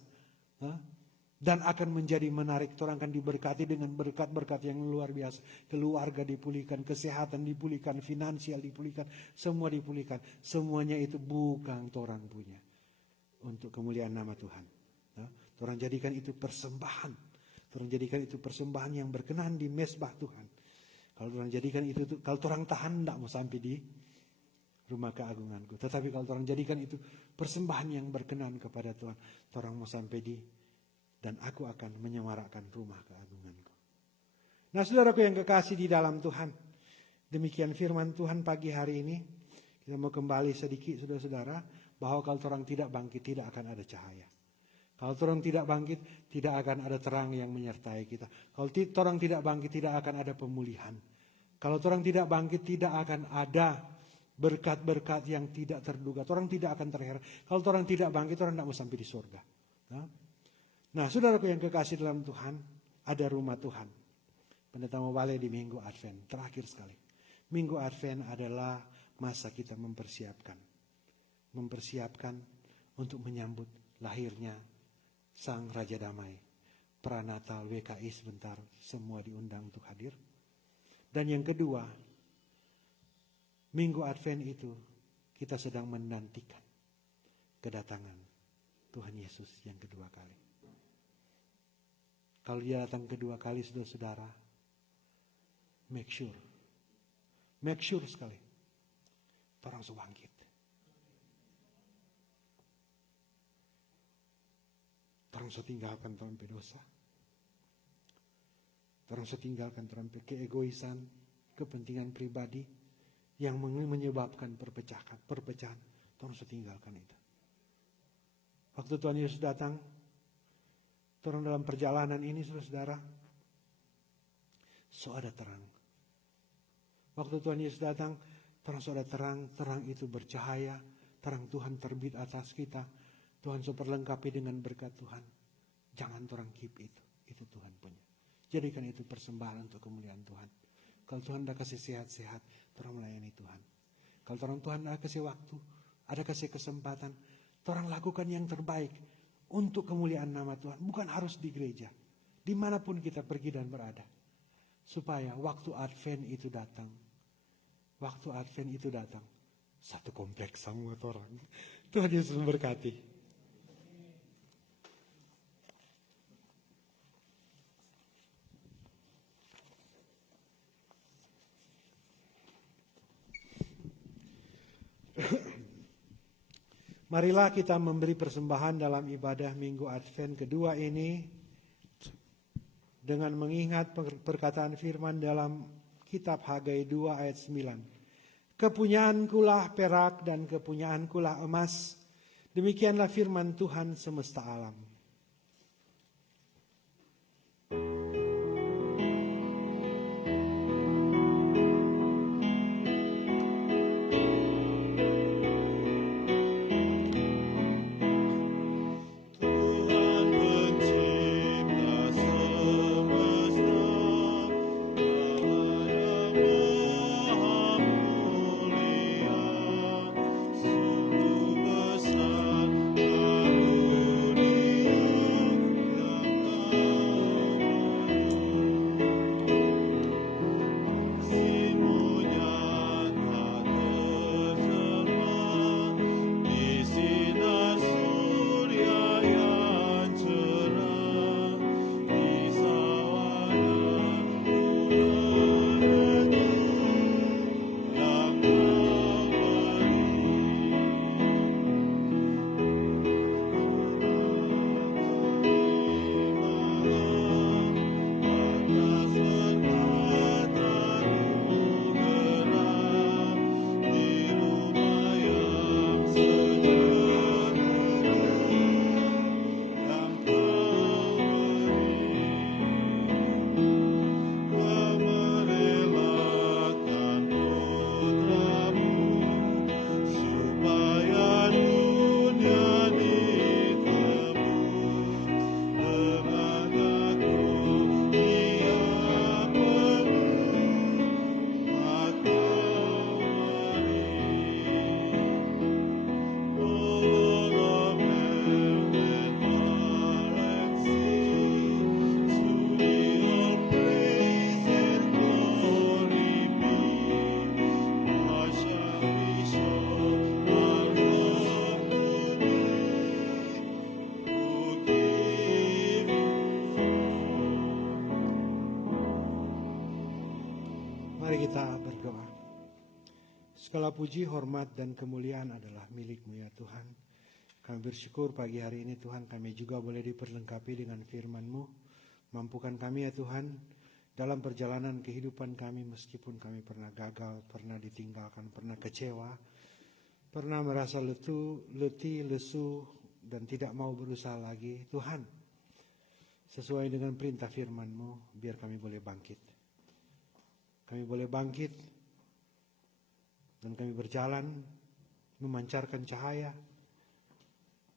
Dan akan menjadi menarik. Orang akan diberkati dengan berkat-berkat yang luar biasa. Keluarga dipulihkan, kesehatan dipulihkan, finansial dipulihkan, semua dipulihkan. Semuanya itu bukan orang punya. Untuk kemuliaan nama Tuhan. Orang jadikan itu persembahan. Orang jadikan itu persembahan yang berkenan di mesbah Tuhan. Kalau orang jadikan itu, kalau orang tahan tidak mau sampai di rumah keagunganku. Tetapi kalau orang jadikan itu persembahan yang berkenan kepada Tuhan, orang mau sampai di, dan aku akan menyemarakkan rumah keagunganku. Nah, saudaraku yang kekasih di dalam Tuhan, demikian firman Tuhan pagi hari ini. Kita mau kembali sedikit saudara-saudara, bahwa kalau orang tidak bangkit tidak akan ada cahaya. Kalau orang tidak bangkit tidak akan ada terang yang menyertai kita. Kalau orang tidak bangkit tidak akan ada pemulihan. Kalau orang tidak bangkit tidak akan ada berkat-berkat yang tidak terduga. Orang tidak akan terheran. Kalau orang tidak bangkit orang tidak mau sampai di surga. Nah, saudaraku yang kekasih dalam Tuhan, ada rumah Tuhan. Pendeta mau balik di Minggu Advent, terakhir sekali. Minggu Advent adalah masa kita mempersiapkan untuk menyambut lahirnya Sang Raja Damai. Pranatal WKI sebentar, semua diundang untuk hadir. Dan yang kedua, Minggu Advent itu kita sedang menantikan kedatangan Tuhan Yesus yang kedua kali. Kalau dia datang kedua kali, saudara-saudara, make sure sekali, orang bangkit. Orang tinggalkan orang pedosa. Orang tinggalkan orang keegoisan, kepentingan pribadi yang menyebabkan perpecahan. Orang tinggalkan itu. Waktu Tuhan Yesus datang, orang dalam perjalanan ini, saudara, ada terang. Waktu Tuhan Yesus datang, ada terang itu bercahaya, terang Tuhan terbit atas kita. Tuhan perlengkapi dengan berkat Tuhan. Jangan orang keep itu Tuhan punya. Jadikan itu persembahan untuk kemuliaan Tuhan. Kalau Tuhan dah kasih sehat-sehat, orang melayani Tuhan. Kalau Tuhan dah kasih waktu, ada kasih kesempatan, orang lakukan yang terbaik untuk kemuliaan nama Tuhan. Bukan harus di gereja. Dimanapun kita pergi dan berada. Supaya waktu Advent itu datang. Satu kompleks semua orang. Tuhan Yesus memberkati. Marilah kita memberi persembahan dalam ibadah Minggu Advent kedua ini dengan mengingat perkataan firman dalam kitab Hagai 2 ayat 9. Kepunyaankulah perak dan kepunyaankulah emas. Demikianlah firman Tuhan semesta alam. Mari kita berdoa. Segala puji, hormat, dan kemuliaan adalah milik-Mu ya Tuhan. Kami bersyukur pagi hari ini Tuhan kami juga boleh diperlengkapi dengan firman-Mu. Mampukan kami ya Tuhan dalam perjalanan kehidupan kami meskipun kami pernah gagal, pernah ditinggalkan, pernah kecewa, pernah merasa letih, lesu, dan tidak mau berusaha lagi. Tuhan, sesuai dengan perintah firman-Mu, biar kami boleh bangkit. Kami boleh bangkit dan kami berjalan memancarkan cahaya.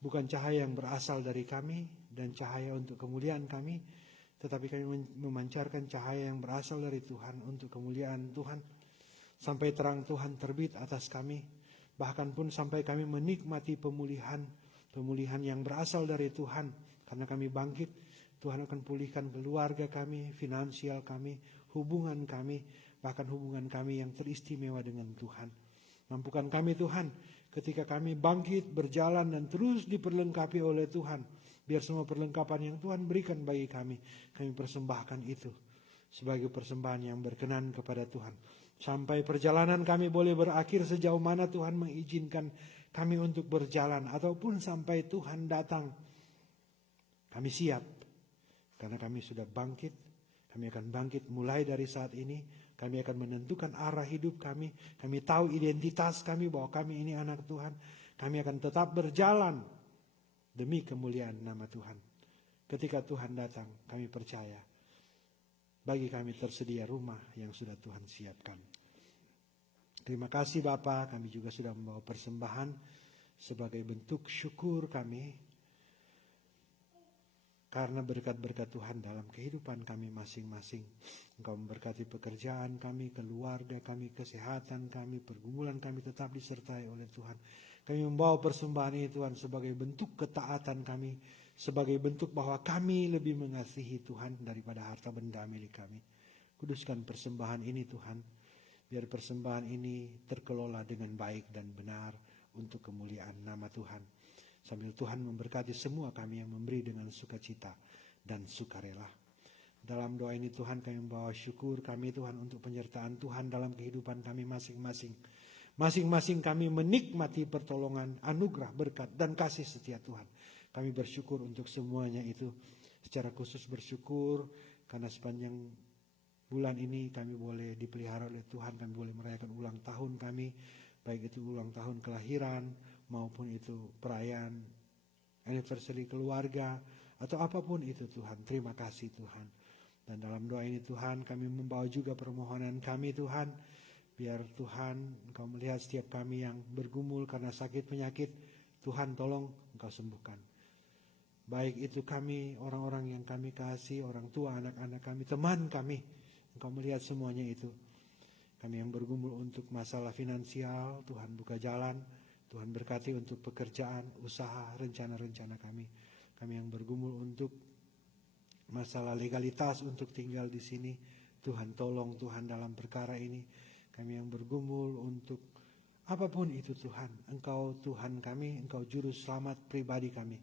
Bukan cahaya yang berasal dari kami dan cahaya untuk kemuliaan kami, tetapi kami memancarkan cahaya yang berasal dari Tuhan untuk kemuliaan Tuhan. Sampai terang Tuhan terbit atas kami, bahkan pun sampai kami menikmati pemulihan yang berasal dari Tuhan. Karena kami bangkit, Tuhan akan pulihkan keluarga kami, finansial kami, hubungan kami, bahkan hubungan kami yang teristimewa dengan Tuhan. Mampukan kami Tuhan, ketika kami bangkit, berjalan dan terus diperlengkapi oleh Tuhan. Biar semua perlengkapan yang Tuhan berikan bagi kami persembahkan itu sebagai persembahan yang berkenan kepada Tuhan. Sampai perjalanan kami boleh berakhir sejauh mana Tuhan mengizinkan kami untuk berjalan. Ataupun sampai Tuhan datang, kami siap. Karena kami sudah bangkit, kami akan bangkit mulai dari saat ini. Kami akan menentukan arah hidup kami. Kami tahu identitas kami bahwa kami ini anak Tuhan. Kami akan tetap berjalan demi kemuliaan nama Tuhan. Ketika Tuhan datang, kami percaya bagi kami tersedia rumah yang sudah Tuhan siapkan. Terima kasih Bapa, kami juga sudah membawa persembahan sebagai bentuk syukur kami karena berkat-berkat Tuhan dalam kehidupan kami masing-masing. Engkau memberkati pekerjaan kami, keluarga kami, kesehatan kami, pergumulan kami tetap disertai oleh Tuhan. Kami membawa persembahan ini Tuhan sebagai bentuk ketaatan kami, sebagai bentuk bahwa kami lebih mengasihi Tuhan daripada harta benda milik kami. Kuduskan persembahan ini Tuhan, biar persembahan ini terkelola dengan baik dan benar untuk kemuliaan nama Tuhan. Sambil Tuhan memberkati semua kami yang memberi dengan sukacita dan sukarela. Dalam doa ini Tuhan kami membawa syukur kami Tuhan untuk penyertaan Tuhan dalam kehidupan kami masing-masing. masing-masing kami menikmati pertolongan, anugerah, berkat, dan kasih setia Tuhan. Kami bersyukur untuk semuanya itu. Secara khusus bersyukur karena sepanjang bulan ini kami boleh dipelihara oleh Tuhan. Kami boleh merayakan ulang tahun kami, baik itu ulang tahun kelahiran maupun itu perayaan anniversary keluarga atau apapun itu Tuhan. Terima kasih Tuhan. Dan dalam doa ini Tuhan, kami membawa juga permohonan kami Tuhan. Biar Tuhan Engkau melihat setiap kami yang bergumul karena sakit penyakit. Tuhan tolong Engkau sembuhkan. Baik itu kami, orang-orang yang kami kasih, orang tua, anak-anak kami, teman kami. Engkau melihat semuanya itu. Kami yang bergumul untuk masalah finansial, Tuhan buka jalan. Tuhan berkati untuk pekerjaan, usaha, rencana-rencana kami. Kami yang bergumul untuk masalah legalitas untuk tinggal di sini. Tuhan tolong Tuhan dalam perkara ini. Kami yang bergumul untuk apapun itu Tuhan. Engkau Tuhan kami, Engkau juru selamat pribadi kami.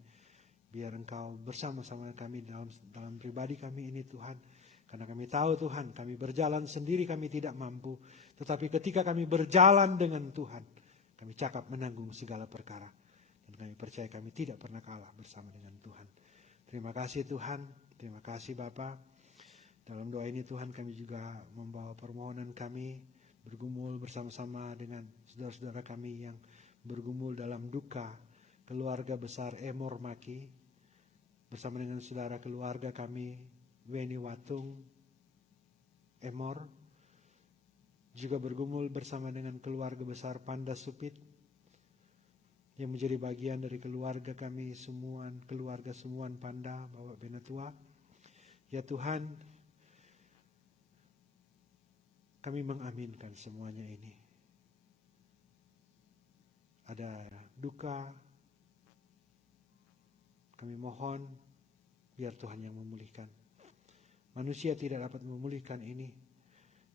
Biar Engkau bersama-sama kami dalam pribadi kami ini Tuhan. Karena kami tahu Tuhan, kami berjalan sendiri kami tidak mampu. Tetapi ketika kami berjalan dengan Tuhan, kami cakap menanggung segala perkara. Dan kami percaya kami tidak pernah kalah bersama dengan Tuhan. Terima kasih Tuhan, terima kasih Bapa. Dalam doa ini Tuhan kami juga membawa permohonan kami, bergumul bersama-sama dengan saudara-saudara kami yang bergumul dalam duka keluarga besar Emor Maki. Bersama dengan saudara keluarga kami, Weni Watung, Emor. Juga bergumul bersama dengan keluarga besar Panda Supit. Yang menjadi bagian dari keluarga kami, keluarga Sumuan Panda, Bapak Benatua. Ya Tuhan, kami mengaminkan semuanya ini. Ada duka, kami mohon biar Tuhan yang memulihkan. Manusia tidak dapat memulihkan ini.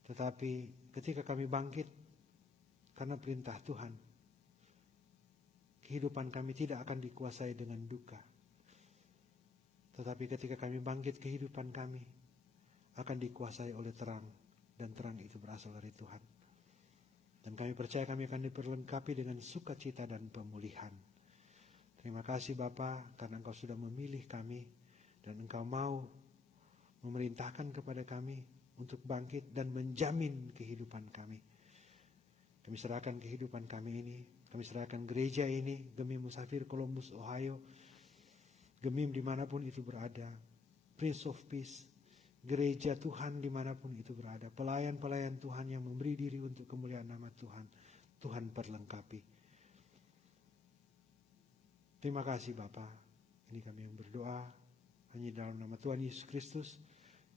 Tetapi ketika kami bangkit karena perintah Tuhan, kehidupan kami tidak akan dikuasai dengan duka. Tetapi ketika kami bangkit, kehidupan kami akan dikuasai oleh terang. Dan terang itu berasal dari Tuhan. Dan kami percaya kami akan diperlengkapi dengan sukacita dan pemulihan. Terima kasih Bapa karena Engkau sudah memilih kami dan Engkau mau memerintahkan kepada kami untuk bangkit dan menjamin kehidupan kami. Kami serahkan kehidupan kami ini, kami serahkan gereja ini, Gemim Musafir Columbus, Ohio, Gemim dimanapun itu berada, Prince of Peace, gereja Tuhan dimanapun itu berada, pelayan-pelayan Tuhan yang memberi diri untuk kemuliaan nama Tuhan, Tuhan perlengkapi. Terima kasih Bapa. Ini kami yang berdoa hanya dalam nama Tuhan Yesus Kristus,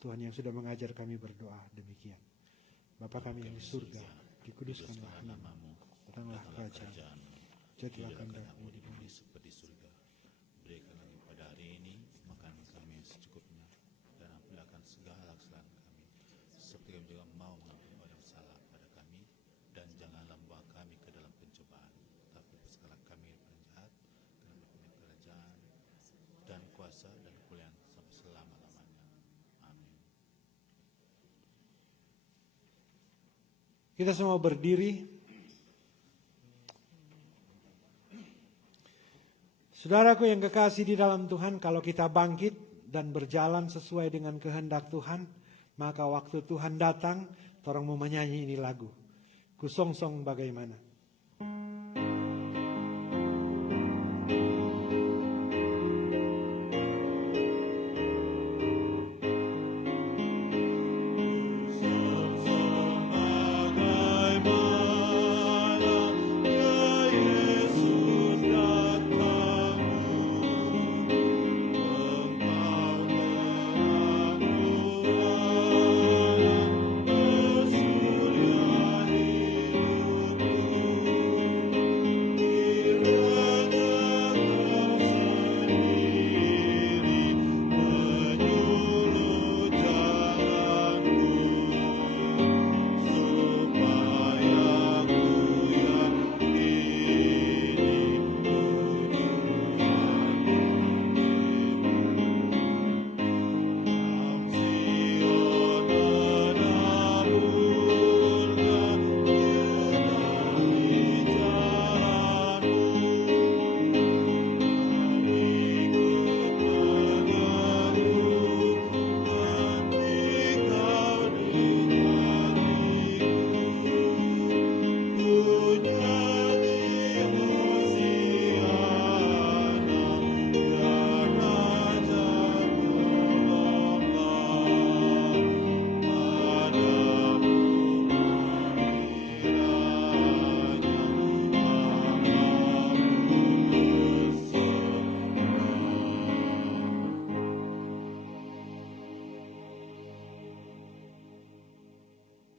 Tuhan yang sudah mengajar kami berdoa demikian. Bapa kami yang di surga, dikuduskanlah namamu, datanglah kerajaan-Mu, jadilah kehendak-Mu di bumi seperti surga. Berikan kami pada hari ini makanan kami yang secukupnya, dan ampunilah segala kesalahan kami, seperti kami juga mau mengampuni orang yang salah pada kami, dan janganlah membawa kami ke dalam pencobaan, tapi perselamatkan kami dari jahat. Dan kuasa dan kemuliaan sampai selama-lamanya. Amin. Kita semua berdiri. Saudaraku yang kekasih di dalam Tuhan, kalau kita bangkit dan berjalan sesuai dengan kehendak Tuhan, maka waktu Tuhan datang, orang mau menyanyi ini lagu. Kusongsong bagaimana?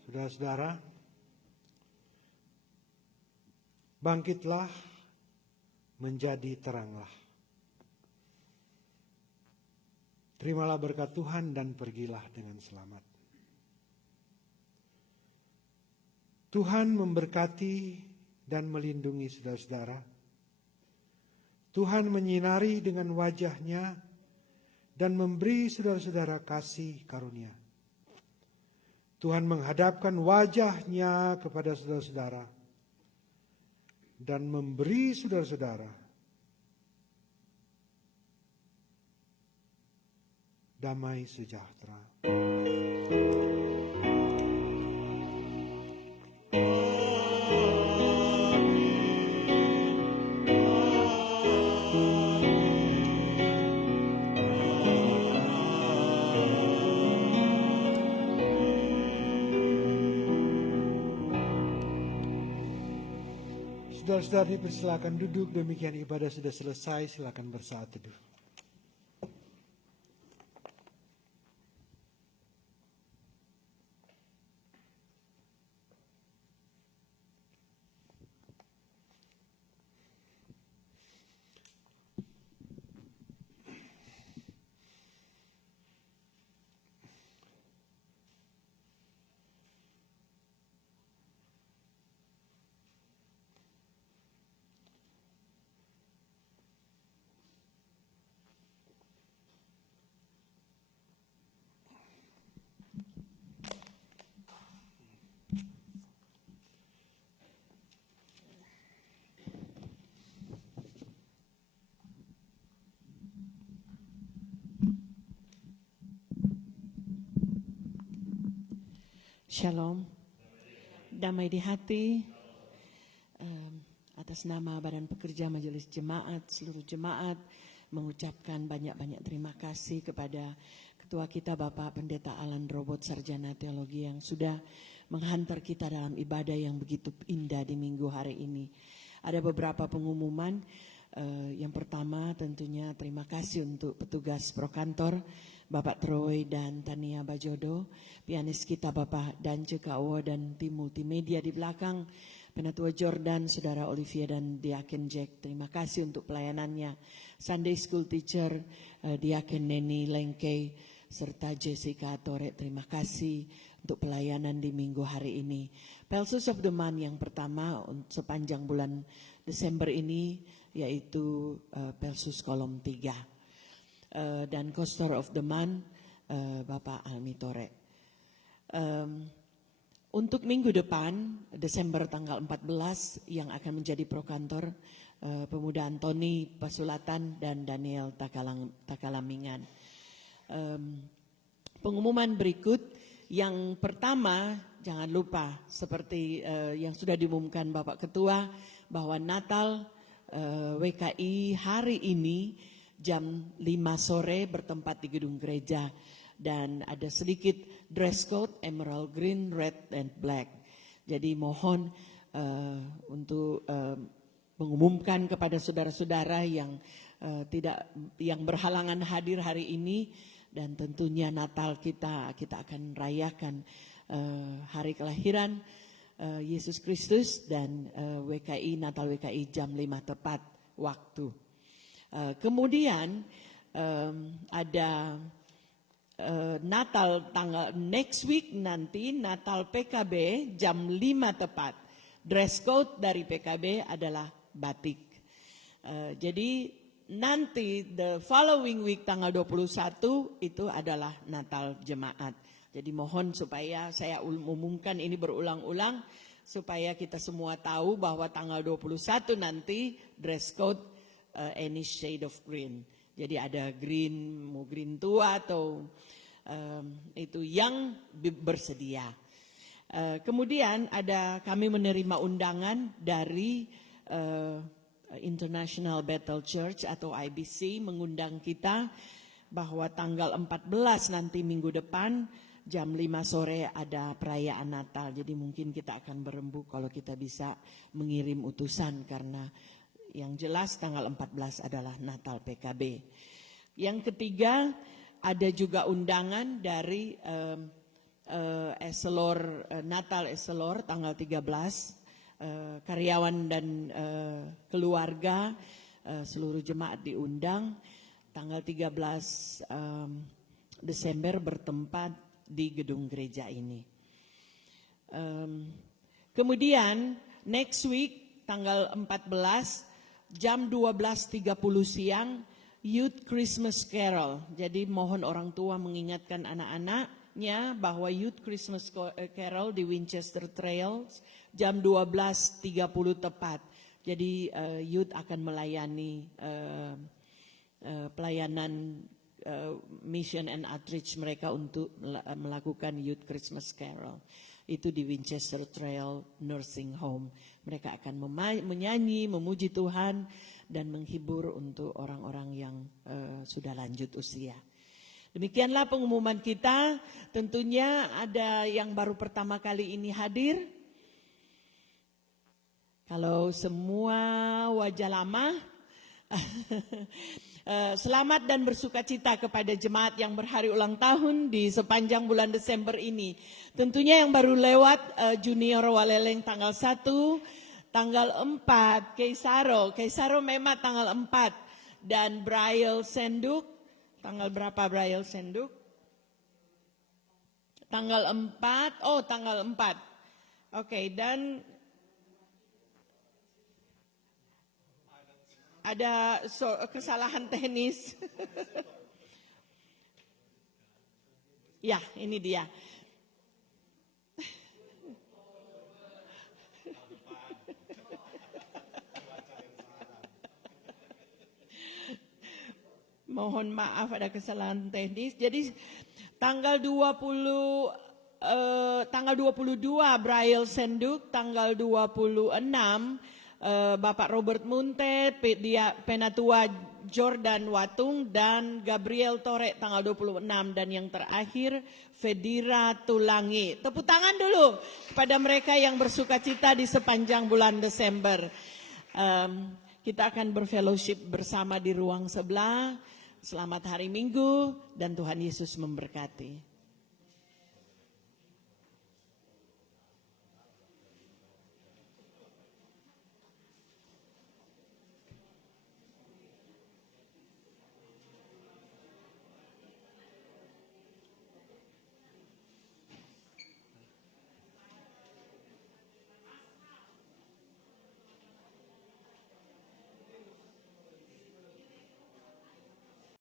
Saudara-saudara, bangkitlah, menjadi teranglah. Terimalah berkat Tuhan dan pergilah dengan selamat. Tuhan memberkati dan melindungi saudara-saudara. Tuhan menyinari dengan wajah-Nya dan memberi saudara-saudara kasih karunia. Tuhan menghadapkan wajah-Nya kepada saudara-saudara dan memberi saudara-saudara damai sejahtera. Saudara-saudara dipersilakan duduk, demikian ibadah sudah selesai, silakan bersaat teduh. Shalom, damai di hati. Atas nama Badan Pekerja Majelis Jemaat, seluruh jemaat mengucapkan banyak-banyak terima kasih kepada Ketua kita Bapak Pendeta Alan Robot Sarjana Teologi yang sudah menghantar kita dalam ibadah yang begitu indah di minggu hari ini. Ada beberapa pengumuman. Yang pertama tentunya terima kasih untuk petugas Prokantor Bapak Troy dan Tania Bajodo, pianis kita Bapak Dance Kawo dan tim multimedia di belakang, Penatua Jordan, Saudara Olivia dan Diaken Jack, terima kasih untuk pelayanannya. Sunday School Teacher, Diaken Neni Lengkei, serta Jessica Tore, terima kasih untuk pelayanan di minggu hari ini. Pelsus of the Month yang pertama sepanjang bulan Desember ini, yaitu Pelsus kolom 3. Dan Coaster of the Month Bapak Almi Tore. Untuk minggu depan, Desember tanggal 14, yang akan menjadi prokantor Pemuda Antoni Pasulatan dan Daniel Takalamingan. Pengumuman berikut, yang pertama jangan lupa seperti yang sudah diumumkan Bapak Ketua, bahwa Natal WKI hari ini jam 5 sore bertempat di gedung gereja. Dan ada sedikit dress code emerald green, red, and black. Jadi mohon untuk mengumumkan kepada saudara-saudara yang yang berhalangan hadir hari ini, dan tentunya Natal kita akan rayakan hari kelahiran Yesus Kristus, dan WKI Natal WKI jam 5 tepat waktu. Kemudian ada Natal tanggal next week nanti, Natal PKB jam 5 tepat. Dress code dari PKB adalah batik. Jadi nanti the following week tanggal 21 itu adalah Natal jemaat. Jadi mohon supaya saya umumkan ini berulang-ulang supaya kita semua tahu bahwa tanggal 21 nanti dress code any shade of green. Jadi ada green, mau green tua atau itu yang bersedia. Kemudian kami menerima undangan dari International Bethel Church atau IBC mengundang kita bahwa tanggal 14 nanti minggu depan jam 5 sore ada perayaan Natal. Jadi mungkin kita akan berembuk kalau kita bisa mengirim utusan, karena yang jelas tanggal 14 adalah Natal PKB. Yang ketiga, ada juga undangan dari Eselor, Natal Eselor tanggal 13, karyawan dan keluarga, seluruh jemaat diundang. Tanggal 13 Desember bertempat di gedung gereja ini. Kemudian next week tanggal 14 jam 12.30 siang Youth Christmas Carol. Jadi mohon orang tua mengingatkan anak-anaknya bahwa Youth Christmas Carol di Winchester Trails jam 12.30 tepat. Jadi youth akan melayani pelayanan mission and outreach mereka untuk melakukan Youth Christmas Carol. Itu di Winchester Trail Nursing Home. Mereka akan menyanyi, memuji Tuhan, dan menghibur untuk orang-orang yang sudah lanjut usia. Demikianlah pengumuman kita. Tentunya ada yang baru pertama kali ini hadir. Kalau semua wajah lama, selamat dan bersukacita kepada jemaat yang berhari ulang tahun di sepanjang bulan Desember ini. Tentunya yang baru lewat Junior Waleleng tanggal 1, tanggal 4 Keisaro Mema tanggal 4, dan Braille Senduk tanggal berapa Braille Senduk? Tanggal 4, tanggal 4. Oke, dan ada kesalahan teknis. Ya, ini dia. Mohon maaf ada kesalahan teknis. Jadi tanggal 22 Braille Senduk, tanggal 26 Bapak Robert Munte, Penatua Jordan Watung, dan Gabriel Torek tanggal 26, dan yang terakhir Fedira Tulangi. Tepuk tangan dulu kepada mereka yang bersukacita di sepanjang bulan Desember. Kita akan berfellowship bersama di ruang sebelah. Selamat hari Minggu dan Tuhan Yesus memberkati.